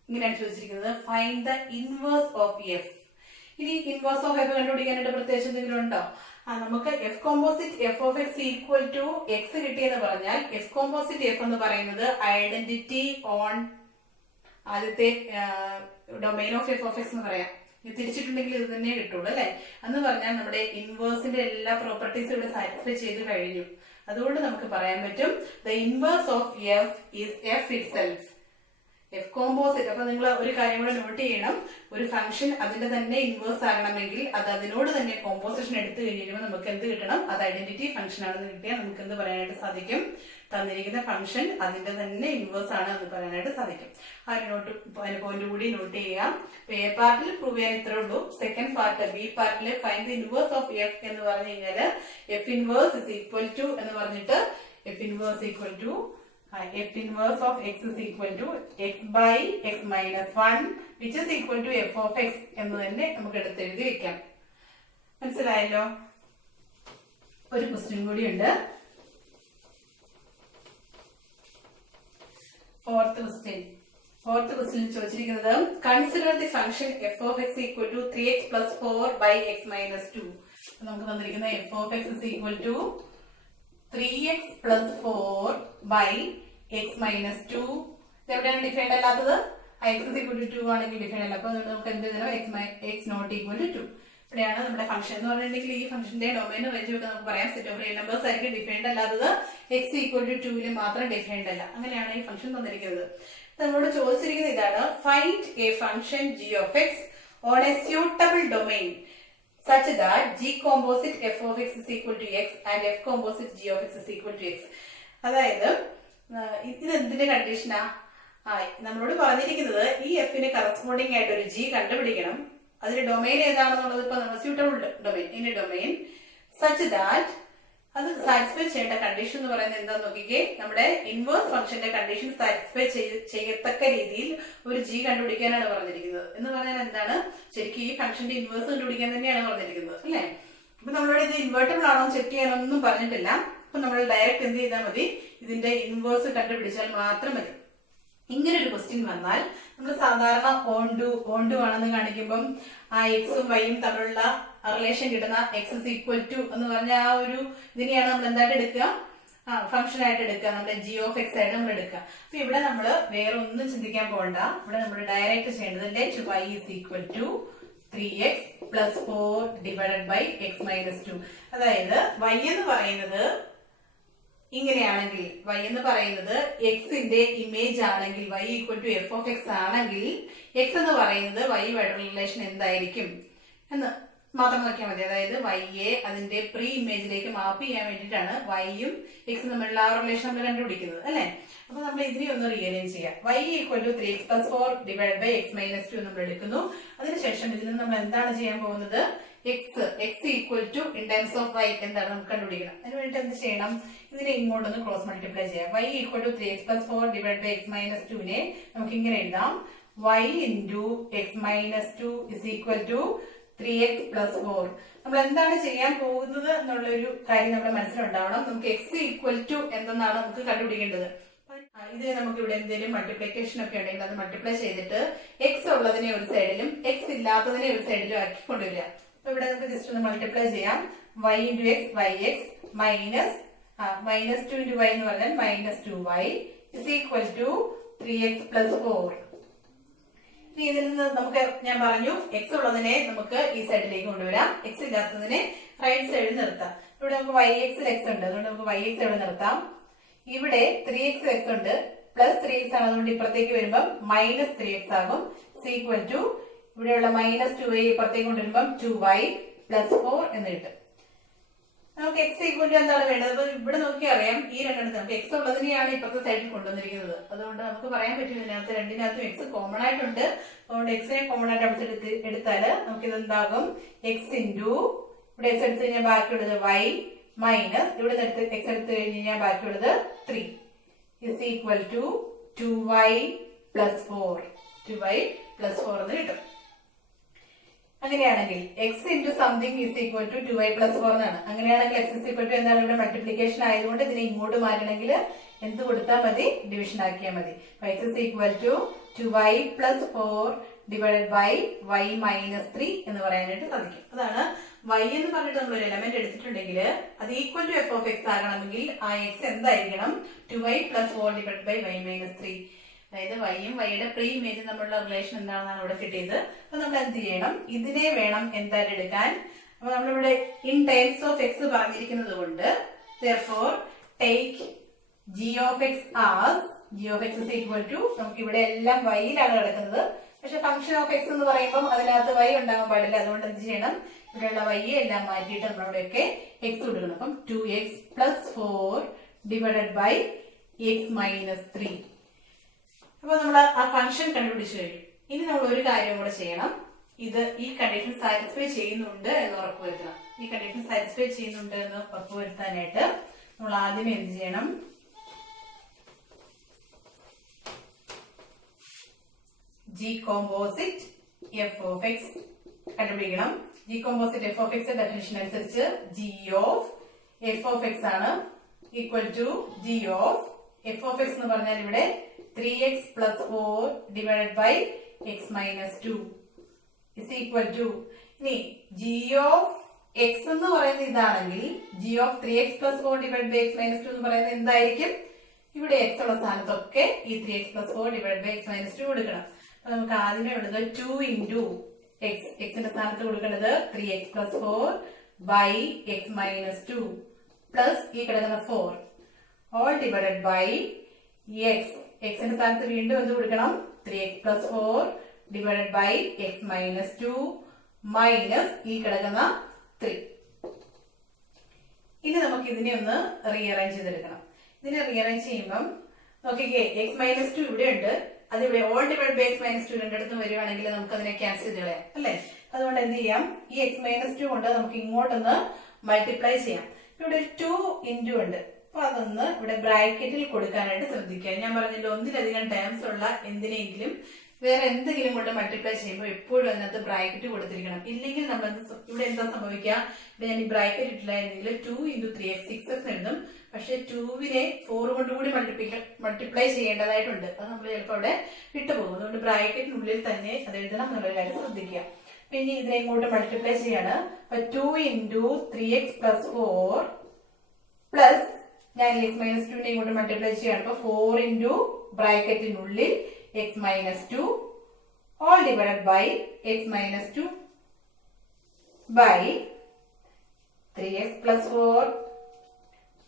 ഇങ്ങനെയാണ് ചോദിച്ചിരിക്കുന്നത്, find the inverse of f. ഇനി ഇൻവേഴ്സ് ഓഫ് എഫ് കണ്ടുപിടിക്കാനായിട്ട് പ്രത്യേകിച്ച് എന്തെങ്കിലും ഉണ്ടോ? നമുക്ക് f composite F of x equal to x കിട്ടിയെന്ന് പറഞ്ഞാൽ എഫ് കോമ്പോസിറ്റ് എഫ് എന്ന് പറയുന്നത് ഐഡന്റിറ്റി ഓൺ ആദ്യത്തെ domain of f of X എന്ന് പറയാം. തിരിച്ചിട്ടുണ്ടെങ്കിൽ ഇത് തന്നെ കിട്ടുള്ളൂ അല്ലെ? എന്ന് പറഞ്ഞാൽ നമ്മുടെ ഇൻവേഴ്സിന്റെ എല്ലാ പ്രോപ്പർട്ടീസും ഇവിടെ സാറ്റിസ്ഫൈ ചെയ്ത് കഴിഞ്ഞു. അതുകൊണ്ട് നമുക്ക് പറയാൻ പറ്റും the inverse of F is F itself. F composite. അപ്പൊ നിങ്ങൾ ഒരു കാര്യം കൂടെ നോട്ട് ചെയ്യണം, ഒരു ഫംഗ്ഷൻ അതിന്റെ തന്നെ ഇൻവേഴ്സ് ആകണമെങ്കിൽ അത് അതിനോട് തന്നെ കോമ്പോസിഷൻ എടുത്തു കഴിയുമ്പോൾ നമുക്ക് എന്ത് കിട്ടണം, അത് ഐഡന്റിറ്റി ഫംഗ്ഷൻ ആണെന്ന് കിട്ടിയാൽ നമുക്ക് എന്ത് പറയാനായിട്ട് സാധിക്കും, തന്നിരിക്കുന്ന ഫംഗ്ഷൻ അതിന്റെ തന്നെ ഇൻവേഴ്സ് ആണ് എന്ന് പറയാനായിട്ട് സാധിക്കും. ആ നോട്ട് പോയിന്റ് കൂടി നോട്ട് ചെയ്യാം. എ പാർട്ടിൽ പ്രൂവ് ചെയ്യാൻ ഇത്രേ ഉള്ളൂ. സെക്കൻഡ് പാർട്ട് ബി പാർട്ടിൽ find the inverse of F എന്ന് പറഞ്ഞു കഴിഞ്ഞാൽ f inverse is equal to എന്ന് പറഞ്ഞിട്ട് f inverse equal to f inverse of x is equal to x by x minus 1 which is equal to f of x എന്ന് തന്നെ നമുക്ക് എടുത്തെഴുതി വെക്കാം. മനസ്സിലായല്ലോ? ഒരു ക്വസ്റ്റ്യൻ കൂടിയുണ്ട്. ഫോർത്ത് ക്വസ്റ്റ്യൻ ചോദിച്ചിരിക്കുന്നത് consider the function f of x equal to 3x plus 4 by x minus 2. നമുക്ക് തന്നിരിക്കുന്ന f of x is equal to 3x plus 4 by x minus 2. ഇതെവിടെയാണ് defined അല്ലാത്തത്? x is equal to 2 ആണെങ്കിൽ defined അല്ല. അപ്പൊ നമുക്ക് എന്ത് ചെയ്യണം, x not equal to 2. ഇവിടെയാണ് നമ്മുടെ ഫംഗ്ഷൻ എന്ന് പറഞ്ഞിട്ടുണ്ടെങ്കിൽ ഈ ഫംഗ്ഷന്റെ ഡൊമൈൻ റേഞ്ച് ഒക്കെ നമുക്ക് പറയാം. സെറ്റ് ഓഫ് റിയൽ നമ്പേഴ്സ് ആയിരിക്കും ഡിഫൈൻഡ് അല്ലാത്തത്. x ഈക്വൽ ടു 2 മാത്രം ഡിഫൈൻഡ് അല്ല. അങ്ങനെയാണ് ഈ ഫംഗ്ഷൻ തന്നിരിക്കുന്നത്. നമ്മളോട് ചോദിച്ചിരിക്കുന്നത് ഇതാണ്, find A function g of x on a suitable domain such that g composite f of x is equal to x and f composite g of x is equal to x. അതായത് ഇത് എന്തിന്റെ കണ്ടീഷനാ? നമ്മളോട് പറഞ്ഞിരിക്കുന്നത് ഈ എഫിന് corresponding ആയിട്ട് ഒരു G കണ്ടുപിടിക്കണം. അതിന്റെ ഡൊമൈൻ ഏതാണെന്നുള്ളത് ഇപ്പൊ നമ്മൾ സ്യൂട്ടബിൾ ഡൊമൈൻ, ഇതിന്റെ ഡൊമൈൻ സച്ച് ദാറ്റ് അത് സാറ്റിസ്ഫൈ ചെയ്യേണ്ട കണ്ടീഷൻ എന്ന് പറയുന്നത് എന്താന്ന് നോക്കിക്കേ, നമ്മുടെ ഇൻവേഴ്സ് ഫംഗ്ഷന്റെ കണ്ടീഷൻ സാറ്റിസ്ഫൈ ചെയ്യത്തക്ക രീതിയിൽ ഒരു ജി കണ്ടുപിടിക്കാനാണ് പറഞ്ഞിരിക്കുന്നത്. എന്ന് പറഞ്ഞാൽ എന്താണ്, ശരിക്കും ഈ ഫംഗ്ഷന്റെ ഇൻവേഴ്സ് കണ്ടുപിടിക്കാൻ തന്നെയാണ് പറഞ്ഞിരിക്കുന്നത്, അല്ലെ? അപ്പൊ നമ്മളോട് ഇത് ഇൻവേർട്ടബിൾ ആണോ ചെക്ക് ചെയ്യാനൊന്നും പറഞ്ഞിട്ടില്ല. അപ്പൊ നമ്മൾ ഡയറക്റ്റ് എന്ത് ചെയ്താൽ മതി, ഇതിന്റെ ഇൻവേഴ്സ് കണ്ടുപിടിച്ചാൽ മാത്രം മതി. ഇങ്ങനെ ഒരു ക്വസ്റ്റ്യൻ വന്നാൽ നമ്മൾ സാധാരണ ഓൺ ടു ആണെന്ന് കാണിക്കുമ്പം ആ എക്സും വൈയും തമ്മിലുള്ള റിലേഷൻ കിട്ടുന്ന എക്സ് ഇസ് ഈക്വൽ ടു എന്ന് പറഞ്ഞ ആ ഒരു ഇതിനെയാണ് നമ്മൾ എന്തായിട്ട് എടുക്കുക, ഫംഗ്ഷൻ ആയിട്ട് എടുക്കുക, നമ്മുടെ ജി ഓഫ് എക്സ് ആയിട്ട് നമ്മൾ എടുക്കുക. അപ്പൊ ഇവിടെ നമ്മൾ വേറെ ഒന്നും ചിന്തിക്കാൻ പോകണ്ട. ഇവിടെ നമ്മൾ ഡയറക്റ്റ് ചെയ്യേണ്ടത് let y is equal to 3x plus 4 divided by x minus 2. അതായത് y എന്ന് പറയുന്നത് ഇങ്ങനെയാണെങ്കിൽ, y എന്ന് പറയുന്നത് എക്സിന്റെ ഇമേജ് ആണെങ്കിൽ, y equal to F of X ആണെങ്കിൽ x എന്ന് പറയുന്നത് y ആയിട്ടുള്ള റിലേഷൻ എന്തായിരിക്കും എന്ന് മാത്രം നോക്കിയാൽ മതി. അതായത് വൈയെ അതിന്റെ പ്രീ ഇമേജിലേക്ക് മാപ്പ് ചെയ്യാൻ വേണ്ടിയിട്ടാണ് വൈയും എക്സും തമ്മിലുള്ള ആ റിലേഷൻ നമ്മൾ കണ്ടുപിടിക്കുന്നത്, അല്ലെ? അപ്പൊ നമ്മൾ ഇതിനെ ഒന്ന് റീഅറേഞ്ച് ചെയ്യാം. y equal to 3x plus 4 divided by x minus 2 നമ്മൾ എടുക്കുന്നു. അതിനുശേഷം ഇതിൽ നിന്ന് നമ്മൾ എന്താണ് ചെയ്യാൻ പോകുന്നത്, x equal to in terms of y എന്താണ് നമുക്ക് കണ്ടുപിടിക്കണം. അതിന് വേണ്ടിട്ട് എന്ത് ചെയ്യണം, ഇതിനെ ഇങ്ങോട്ടൊന്ന് ക്രോസ് മൾട്ടിപ്ലൈ ചെയ്യാം. y equal to 3x plus 4 divided by x minus 2 നെ നമുക്ക് ഇങ്ങനെ എഴുതാം, y into x minus 2 is equal to 3x plus 4. നമ്മൾ എന്താണ് ചെയ്യാൻ പോകുന്നത് എന്നുള്ളൊരു കാര്യം നമ്മുടെ മനസ്സിലുണ്ടാവണം. നമുക്ക് x ഈക്വൽ ടു എന്തെന്നാണ് നമുക്ക് കണ്ടുപിടിക്കേണ്ടത്. ഇതിനെ നമുക്ക് ഇവിടെ എന്തെങ്കിലും മൾട്ടിപ്ലിക്കേഷൻ ഒക്കെ ഉണ്ടെങ്കിൽ അത് മൾട്ടിപ്ലൈ ചെയ്തിട്ട് x ഉള്ളതിനെ ഒരു സൈഡിലും x ഇല്ലാത്തതിനെ ഒരു സൈഡിലും ആക്കി കൊണ്ടുവരിക. അപ്പൊ ഇവിടെ നമുക്ക് ജസ്റ്റ് ഒന്ന് മൾട്ടിപ്ലൈ ചെയ്യാം. y into x yx minus 2 into y എന്ന് പറഞ്ഞാൽ minus 2y is equal to 3x plus 4. ഇതിൽ നിന്ന് നമുക്ക് ഞാൻ പറഞ്ഞു എക്സ് ഉള്ളതിനെ നമുക്ക് ഈ സൈഡിലേക്ക് കൊണ്ടുവരാം, എക്സ് ഇല്ലാത്തതിനെ റൈറ്റ് സൈഡിൽ നിർത്താം. ഇവിടെ നമുക്ക് വൈ എക്സിൽ എക്സ് ഉണ്ട്, അതുകൊണ്ട് നമുക്ക് വൈ എക്സ് ഇവിടെ നിർത്താം. ഇവിടെ 3x എക്സ് ഉണ്ട്, പ്ലസ് 3x ആണ്, അതുകൊണ്ട് ഇപ്പുറത്തേക്ക് വരുമ്പം മൈനസ് 3x ആകും. ഈക്വൽ ടു ഇവിടെയുള്ള മൈനസ് 2y ഇപ്പുറത്തേക്ക് കൊണ്ടുവരുമ്പം 2y പ്ലസ് 4 എന്ന് കിട്ടും. നമുക്ക് എക്സ് ഈക്വൽ ടു എന്താണ് വേണ്ടത്? അപ്പൊ ഇവിടെ നോക്കി അറിയാം, ഈ രണ്ടെണ്ണത്തിൽ നമുക്ക് എക്സ് ഉള്ളതിനെയാണ് ഇപ്പുറത്തെ സൈഡിൽ കൊണ്ടുവന്നിരിക്കുന്നത്. അതുകൊണ്ട് നമുക്ക് പറയാൻ പറ്റും ഇതിനകത്ത് രണ്ടിനകത്തും എക്സ് കോമൺ ആയിട്ടുണ്ട്. അതുകൊണ്ട് എക്സിനെ കോമൺ ആയിട്ട് എടുത്താല് നമുക്ക് ഇത് എന്താകും, എക്സ് ഇൻറ്റു ഇവിടെ എക്സ് എടുത്തു കഴിഞ്ഞാൽ ബാക്കിയുള്ളത് y മൈനസ് ഇവിടെ എക്സ് എടുത്തു കഴിഞ്ഞാൽ ബാക്കിയുള്ളത് 3 is equal to 2y plus 4 എന്ന് കിട്ടും. അങ്ങനെയാണെങ്കിൽ x into something is equal to 2y plus 4 എന്നാണ്. അങ്ങനെയാണെങ്കിൽ എക്സ് ഇസ് ഈക്വൽ ടു എന്താണ്, ഇവിടെ മൾട്ടിപ്ലിക്കേഷൻ ആയതുകൊണ്ട് ഇതിനെ ഇങ്ങോട്ട് മാറ്റണമെങ്കിൽ എന്ത് കൊടുത്താൽ മതി, ഡിവിഷൻ ആക്കിയാൽ മതി. X is equal to 2y plus 4 divided by y minus 3 എന്ന് പറയാനായിട്ട് സാധിക്കും. അതാണ് y എന്ന് പറഞ്ഞിട്ട് നമ്മൾ ഒരു എലമെന്റ് എടുത്തിട്ടുണ്ടെങ്കിൽ അത് equal to F of x ആകണമെങ്കിൽ ആ എക്സ് എന്തായിരിക്കണം, 2y plus 4 divide by y minus 3. അതായത് വൈയും വൈയുടെ പ്രീ ഇമേജും തമ്മിലുള്ള റിലേഷൻ എന്താണെന്നാണ് ഇവിടെ കിട്ടിയത്. അപ്പൊ നമ്മൾ എന്ത് ചെയ്യണം, ഇതിനെ വേണം എന്തായിട്ട് എടുക്കാൻ. അപ്പൊ നമ്മളിവിടെ ഇൻ ടേംസ് ഓഫ് എക്സ് പറഞ്ഞിരിക്കുന്നത് കൊണ്ട് therefore take g of x as g of X is equal to, നമുക്ക് ഇവിടെ എല്ലാം വൈയിലാണ് കിടക്കുന്നത്. പക്ഷെ ഫംഗ്ഷൻ ഓഫ് എക്സ് എന്ന് പറയുമ്പോൾ അതിനകത്ത് വൈ ഉണ്ടാകാൻ പാടില്ല. അതുകൊണ്ട് എന്ത് ചെയ്യണം, ഇവിടെയുള്ള വൈയെ എല്ലാം മാറ്റിയിട്ട് നമ്മളവിടെയൊക്കെ എക്സ് കൊടുക്കണം. അപ്പം 2x + 4 divided by X minus 3. അപ്പൊ നമ്മൾ ആ ഫംഗ്ഷൻ കണ്ടുപിടിച്ചു കഴിഞ്ഞു. ഇനി നമ്മൾ ഒരു കാര്യം കൂടെ ചെയ്യണം. ഇത് ഈ കണ്ടീഷൻ സാറ്റിസ്ഫൈ ചെയ്യുന്നുണ്ട് എന്ന് ഉറപ്പുവരുത്തണം. ഈ കണ്ടീഷൻ സാറ്റിസ്ഫൈ ചെയ്യുന്നുണ്ട് എന്ന് ഉറപ്പുവരുത്താനായിട്ട് നമ്മൾ ആദ്യമേ എന്ത് ചെയ്യണം, g composite F of x കണ്ടുപിടിക്കണം. G composite F of x definition അനുസരിച്ച് g of f of X ആണ് equal to G of f of X എന്ന് പറഞ്ഞാൽ ഇവിടെ 3x + 4 divided by X minus 2 is equal to, ഇനി g of X എന്ന് പറയുന്നത് ഇതാണെങ്കിൽ g of 3x + 4 divide by X minus 2 എന്ന് പറയുന്നത് എന്തായിരിക്കും, ഇവിടെ എക്സ് ഉള്ള സ്ഥാനത്തൊക്കെ ഈ 3x + 4 divide by X minus 2 കൊടുക്കണം. അപ്പൊ നമുക്ക് ആദ്യമേ ഉള്ളത് 2 ഇൻറ്റു എക്സ്, എക്സിന്റെ സ്ഥാനത്ത് കൊടുക്കേണ്ടത് 3x + 4 by X minus 2 plus ഈ കിടക്കുന്ന 4 ഓൾ ഡിവൈഡഡ് ബൈ എക്സ്, എക്സിന്റെ സ്ഥാനത്ത് വീണ്ടും എന്ത് കൊടുക്കണം, 3x + 4 divided by X minus 2 minus ഈ കിടക്കുന്ന 3. ഇനി നമുക്ക് ഇതിനെ ഒന്ന് റീഅറേഞ്ച് ചെയ്തെടുക്കണം. ഇതിനെ റീഅറേഞ്ച് ചെയ്യുമ്പം നോക്കിക്കേ, എക്സ് മൈനസ് 2 ഇവിടെ ഉണ്ട്, അതിവിടെ all divide by X minus 2 രണ്ടിടത്തും വരുവാണെങ്കിൽ നമുക്ക് അതിനെ ക്യാൻസൽ ചെയ്ത് കളയാം അല്ലെ. അതുകൊണ്ട് എന്ത് ചെയ്യാം, ഈ എക്സ് മൈനസ് 2 കൊണ്ട് നമുക്ക് ഇങ്ങോട്ടൊന്ന് മൾട്ടിപ്ലൈ ചെയ്യാം. ഇവിടെ ഒരു 2 ഇൻറ്റു ഉണ്ട്. അപ്പൊ അതൊന്ന് ഇവിടെ ബ്രാക്കറ്റിൽ കൊടുക്കാനായിട്ട് ശ്രദ്ധിക്കുക. ഞാൻ പറഞ്ഞല്ലോ, ഒന്നിലധികം ടേംസ് ഉള്ള എന്തിനെങ്കിലും വേറെ എന്തെങ്കിലും കൊണ്ട് മൾട്ടിപ്ലൈ ചെയ്യുമ്പോൾ എപ്പോഴും അതിനകത്ത് ബ്രാക്കറ്റ് കൊടുത്തിരിക്കണം. ഇല്ലെങ്കിൽ നമ്മൾ ഇവിടെ എന്താ സംഭവിക്കുക, ഇവിടെ ഞാൻ ഈ ബ്രാക്കറ്റ് ഇട്ടില്ലായിരുന്നെങ്കിൽ 2 × 3x 6x എഴുതും. പക്ഷെ 2വിനെ 4 കൊണ്ട് കൂടി മൾട്ടിപ്ലൈ ചെയ്യേണ്ടതായിട്ടുണ്ട്. അത് നമ്മൾ ചിലപ്പോൾ അവിടെ വിട്ടുപോകും. അതുകൊണ്ട് ബ്രാക്കറ്റിനുള്ളിൽ തന്നെ അത് എഴുതണം എന്നുള്ള കാര്യം ശ്രദ്ധിക്കുക. പിന്നെ ഇതിനെ ഇങ്ങോട്ട് മൾട്ടിപ്ലൈ ചെയ്യാണ്. അപ്പൊ 2 × 3x + 4 പ്ലസ് ഞാൻ എക്സ് മൈനസ് 2നെ ഇങ്ങോട്ട് മൾട്ടിപ്ലൈ ചെയ്യാണ്. അപ്പൊ 4 ഇൻറ്റു ബ്രാക്കറ്റിനുള്ളിൽ x minus 2 all divided by X minus 2 by 3x + 4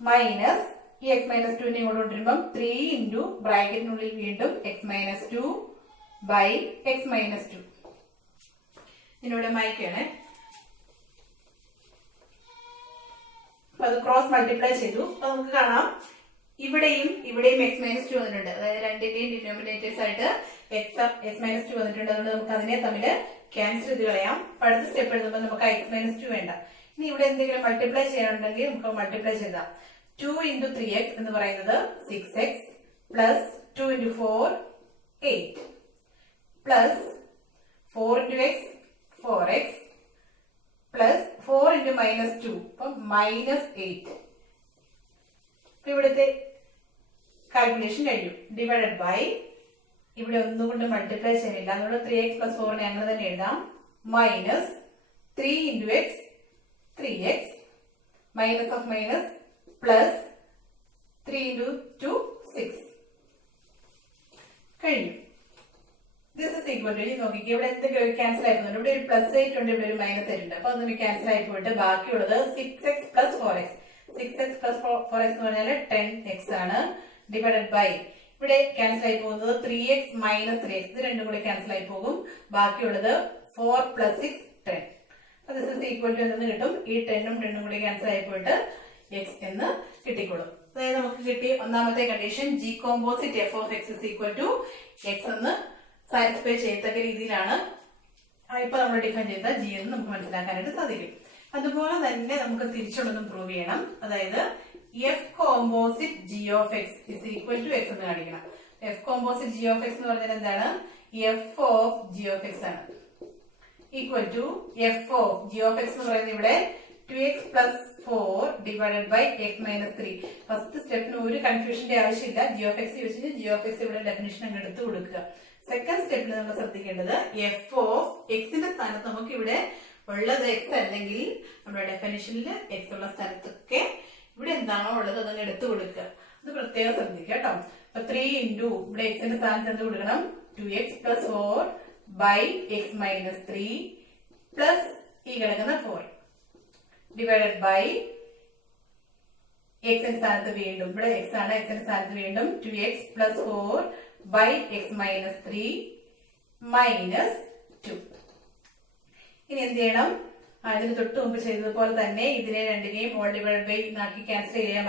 minus ഈ എക്സ് മൈനസ് 2നെ ഇങ്ങോട്ട് കൊണ്ടുവരുമ്പം 3 ഇൻറ്റു ബ്രാക്കറ്റിനുള്ളിൽ വീണ്ടും x minus 2 by X minus 2. ഇതിനോട് മായ്ക്കാണ്. അപ്പൊ അത് ക്രോസ് മൾട്ടിപ്ലൈ ചെയ്തു. അപ്പൊ നമുക്ക് കാണാം ഇവിടെയും എക്സ് മൈനസ് 2 വന്നിട്ടുണ്ട്. അതായത് രണ്ടിന്റെയും ഡിനോമിനേറ്റേഴ്സ് ആയിട്ട് എക്സ് മൈനസ് 2 വന്നിട്ടുണ്ട്. അതുകൊണ്ട് നമുക്ക് അതിനെ തമ്മിൽ ക്യാൻസൽ ചെയ്ത് കളയാം. അടുത്ത സ്റ്റെപ്പ് എഴുതുമ്പോൾ നമുക്ക് എക്സ് മൈനസ് 2 വേണ്ട. ഇനി ഇവിടെ എന്തെങ്കിലും മൾട്ടിപ്ലൈ ചെയ്യാനുണ്ടെങ്കിൽ നമുക്ക് മൾട്ടിപ്ലൈ ചെയ്താം. 2 × 3x എന്ന് പറയുന്നത് 6x plus 2 × 4 8 plus 4 × x 4x plus 4 × -2 അപ്പം -8. ഇവിടുത്തെ കാൽക്കുലേഷൻ കഴിഞ്ഞു. ഡിവൈഡഡ് ബൈ ഇവിടെ ഒന്നുകൊണ്ട് മൾട്ടിപ്ലൈ ചെയ്യുന്നില്ല, അതുകൊണ്ട് 3x + 4നെ അങ്ങനെ തന്നെ എഴുതാം. Minus 3 × x 3x minus of minus plus 3 × 2 6 കഴിഞ്ഞു. ദിസ് ഇസ് ഈക്വൽ ടു, നോക്കിക്കേ ഇവിടെ എന്തെങ്കിലും ക്യാൻസൽ ആയിട്ടുണ്ട്. ഇവിടെ ഒരു +8 ഉണ്ട്, ഇവിടെ ഒരു -8 ഉണ്ട്. അപ്പൊ അതൊന്ന് ക്യാൻസൽ ആയി പോയിട്ട് ബാക്കിയുള്ളത് 6x + 4x. 6x + 4x എന്ന് പറഞ്ഞാൽ 10x ആണ്. ഡിവൈഡഡ് ബൈ ഇവിടെ ക്യാൻസൽ ആയി പോകുന്നത് 3x - 3x, ഇത് രണ്ടും കൂടി ക്യാൻസൽ ആയി പോകും. ബാക്കിയുള്ളത് 4 + 6 10. അപ്പൊ ദിസ് ഇസ് ഈക്വൽ ടു എന്ന് കിട്ടും. ഈ 10ഉം 10ഉം കൂടി ക്യാൻസൽ ആയി പോയിട്ട് x എന്ന് കിട്ടിക്കോളും. അതായത് നമുക്ക് കിട്ടിയ ഒന്നാമത്തെ condition g composite F of X is equal to X എന്ന് സാറ്റിസ്ഫൈ ചെയ്യത്തക്ക രീതിയിലാണ് ഇപ്പൊ നമ്മൾ ഡിഫൈൻ ചെയ്ത ജി എന്ന് നമുക്ക് മനസ്സിലാക്കാനായിട്ട് സാധിക്കും. അതുപോലെ തന്നെ നമുക്ക് തിരിച്ചുള്ളതും പ്രൂവ് ചെയ്യണം. അതായത് f composite G of X is equal to X എന്ന് കാണിക്കണം. F composite G of X എന്ന് പറഞ്ഞാൽ എന്താണ്, f of g of X ആണ്. Equal to F of g of X എന്ന് പറയുന്നത് ഇവിടെ 2x + 4 divided by X minus 3. First സ്റ്റെപ്പിന് ഒരു കൺഫ്യൂഷന്റെ ആവശ്യമില്ല. ജി ഓഫ് എക്സ് ചോദിച്ചിട്ട് ജി ഓഫ് എക്സ് ഇവിടെ ഡെഫിനിഷൻ അങ്ങ് എടുത്ത് കൊടുക്കുക. സെക്കൻഡ് സ്റ്റെപ്പിൽ നമ്മൾ ശ്രദ്ധിക്കേണ്ടത് എഫ് ഓഫ് എക്സിന്റെ സ്ഥാനത്ത് നമുക്ക് ഇവിടെ ഉള്ളത് എക്സ് അല്ലെങ്കിൽ നമ്മുടെ ഡെഫിനിഷനിൽ എക്സ് ഉള്ള സ്ഥലത്തൊക്കെ ഇവിടെ എന്താണോ ഉള്ളത് അതങ്ങ് എടുത്തു കൊടുക്കുക. അത് പ്രത്യേകം ശ്രദ്ധിക്കുക കേട്ടോ. അപ്പൊ 3 ഇൻറ്റു ഇവിടെ എക്സിന്റെ സ്ഥാനത്ത് എന്ത് കൊടുക്കണം, 2x + 4 by X minus 3 plus ഈ കിടക്കുന്ന 4 ഡിവൈഡഡ് ബൈ എക്സിന്റെ സ്ഥാനത്ത് വീണ്ടും ഇവിടെ എക്സ് ആണ്, എക്സിന്റെ സ്ഥാനത്ത് വീണ്ടും 2x + 4 by x - 3 - 2. ഇനി എന്ത് ചെയ്യണം? ഇതിന് തൊട്ട് മുമ്പ് ചെയ്തതുപോലെ തന്നെ ഇതിനെ രണ്ടിനെയും ഓൾ ഡിവൈഡ് ബൈ ആക്കി ക്യാൻസൽ ചെയ്യാൻ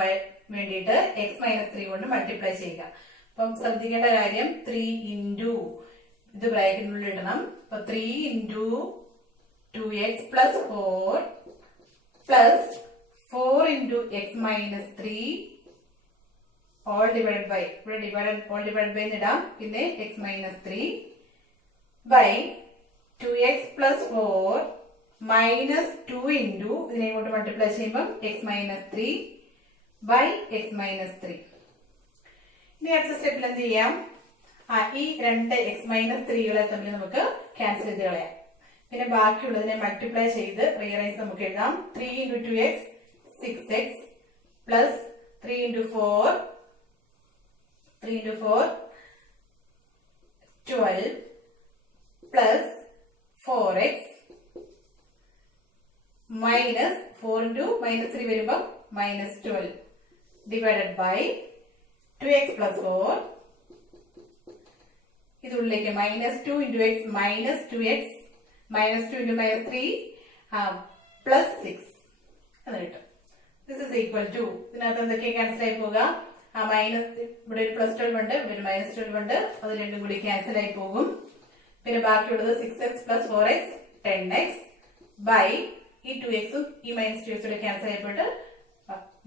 വേണ്ടിയിട്ട് x - 3 കൊണ്ട് മൾട്ടിപ്ലൈ ചെയ്യുക. അപ്പം ശ്രദ്ധിക്കേണ്ട കാര്യം 3 ഇൻറ്റു ഇത് ബ്രാക്കറ്റിനുള്ളിൽ ഇടണം. അപ്പൊ 3 into 2x + 4 plus 4 into x - 3 all divide by ഇവിടെ ഓൾ ഡിവൈഡ് ബൈ ഇടാം, പിന്നെ x - 3 by 2x + 4 minus 2 into ഇതിനെ ഇങ്ങോട്ട് മൾട്ടിപ്ലൈ ചെയ്യുമ്പോൾ x - 3 ബൈ x - 3. ഇനി അടുത്ത സ്റ്റെപ്പിൽ എന്ത് ചെയ്യാം? ഈ രണ്ട് x - 3കളെ തമ്മിൽ നമുക്ക് ക്യാൻസൽ ചെയ്ത് കളയാം. പിന്നെ ബാക്കിയുള്ളതിനെ മൾട്ടിപ്ലൈ ചെയ്ത് റീഅറേഞ്ച് നമുക്ക് എഴുതാം. 3 into 2x 6x plus 3 into 4 12 plus 4x minus 4 into -3 വരുമ്പോൾ -12 ഡിവൈഡഡ് ബൈ 2x + 4 ഇതുള്ളിലേക്ക് -2 into x -2x -2 into -3 plus 6 എന്ന് കിട്ടും. ദിസ് ഇസ് ഈക്വൽ ടു ഇതിനകത്ത് എന്തൊക്കെ ക്യാൻസൽ ആയി പോകുക? മൈനസ് ഇവിടെ ഒരു +12 ഉണ്ട്, ഇവിടെ ഒരു -12 ഉണ്ട്, അത് രണ്ടും കൂടി ക്യാൻസൽ ആയി പോകും. പിന്നെ ബാക്കിയുള്ളത് 6x + 4x 10x ബൈ ഈ 2xും ഈ -2x കൂടെ ക്യാൻസൽ ആയിപ്പോയിട്ട്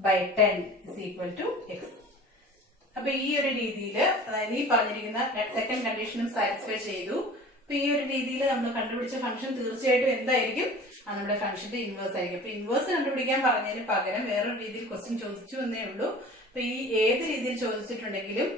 by 10 is equal to x. അപ്പൊ ഈ ഒരു രീതിയിൽ, അതായത് ഈ പറഞ്ഞിരിക്കുന്ന സെക്കൻഡ് കണ്ടീഷനും സാറ്റിസ്ഫൈ ചെയ്തു. അപ്പൊ ഈ ഒരു രീതിയിൽ നമ്മൾ കണ്ടുപിടിച്ച ഫംഗ്ഷൻ തീർച്ചയായിട്ടും എന്തായിരിക്കും? നമ്മുടെ ഫംഗ്ഷന്റെ ഇൻവേഴ്സ് ആയിരിക്കും. അപ്പൊ ഇൻവേഴ്സ് കണ്ടുപിടിക്കാൻ പറഞ്ഞതിന് പകരം വേറൊരു രീതിയിൽ ക്വസ്റ്റ്യൻ ചോദിച്ചു എന്നേ ഉള്ളൂ. അപ്പൊ ഈ ഏത് രീതിയിൽ ചോദിച്ചിട്ടുണ്ടെങ്കിലും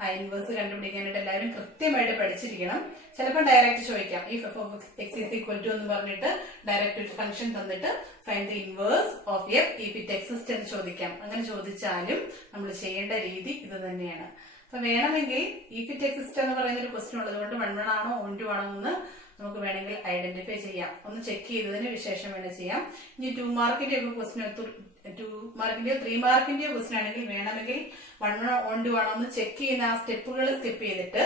ആ ഇൻവേഴ്സ് കണ്ടുപിടിക്കാനായിട്ട് എല്ലാവരും കൃത്യമായിട്ട് പഠിച്ചിരിക്കണം. ചിലപ്പോൾ ഡയറക്റ്റ് ചോദിക്കാം, ഈ f of x is equal to എന്ന് പറഞ്ഞിട്ട് ഡയറക്റ്റ് ഒരു ഫംഗ്ഷൻ തന്നിട്ട് find the inverse of f if it exists എന്ന് ചോദിക്കാം. അങ്ങനെ ചോദിച്ചാലും നമ്മൾ ചെയ്യേണ്ട രീതി ഇത് തന്നെയാണ്. അപ്പൊ വേണമെങ്കിൽ if it exists എന്ന് പറയുന്ന ഒരു ക്വസ്റ്റ്യൻ ഉള്ളത് കൊണ്ട് 1 ആണോ 1 ആണോ എന്ന് നമുക്ക് വേണമെങ്കിൽ ഐഡന്റിഫൈ ചെയ്യാം. ഒന്ന് ചെക്ക് ചെയ്തതിന് വിശേഷം വേണം ചെയ്യാം. ഇനി 2 മാർക്കിന്റെ ഒക്കെ ക്വസ്റ്റ്യൻ 2 മാർക്കിന്റെയോ 3 മാർക്കിന്റെയോ ക്വസ്റ്റ്യൻ ആണെങ്കിൽ വേണമെങ്കിൽ 1 ആണോ 2 ആണോ എന്ന് ചെക്ക് ചെയ്യുന്ന ആ സ്റ്റെപ്പുകൾ സ്കിപ്പ് ചെയ്തിട്ട്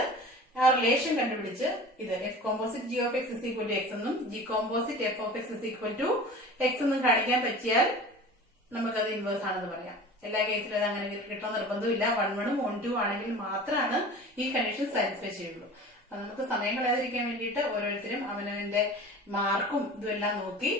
ആ റിലേഷൻ കണ്ടുപിടിച്ച് ഇത് f composite g of x is equal to x എന്നും g composite f of x is equal to x എന്നും കാണിക്കാൻ പറ്റിയാൽ നമുക്കത് ഇൻവേഴ്സ് ആണെന്ന് പറയാം. എല്ലാ കേസിലും അത് അങ്ങനെ കിട്ടണം നിർബന്ധമില്ല. 1 ഉം 1 ആണെങ്കിൽ മാത്രമാണ് ഈ കണ്ടീഷൻ സാറ്റിസ്ഫൈ ചെയ്യുള്ളൂ. അപ്പൊ നമുക്ക് സമയം കളയാതിരിക്കാൻ വേണ്ടിയിട്ട് ഓരോരുത്തരും അവനവന്റെ മാർക്കും ഇതുമെല്ലാം നോക്കി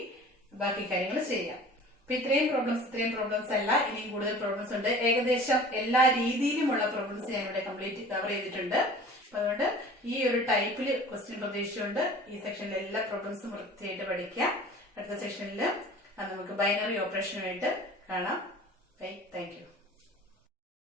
ബാക്കി കാര്യങ്ങൾ ചെയ്യാം. അപ്പൊ ഇത്രയും പ്രോബ്ലംസ് അല്ല, ഇനിയും കൂടുതൽ പ്രോബ്ലംസ് ഉണ്ട്. ഏകദേശം എല്ലാ രീതിയിലുമുള്ള പ്രോബ്ലംസ് ഞാൻ ഇവിടെ കംപ്ലീറ്റ് കവർ ചെയ്തിട്ടുണ്ട്. അപ്പൊ അതുകൊണ്ട് ഈ ഒരു ടൈപ്പിൽ ക്വസ്റ്റ്യൻ പ്രതീക്ഷിച്ചുകൊണ്ട് ഈ സെക്ഷനിലെ എല്ലാ പ്രോബ്ലംസും വൃത്തിയായിട്ട് പഠിക്കാം. അടുത്ത സെക്ഷനിൽ നമുക്ക് ബൈനറി ഓപ്പറേഷനുമായിട്ട് കാണാം. Thank you.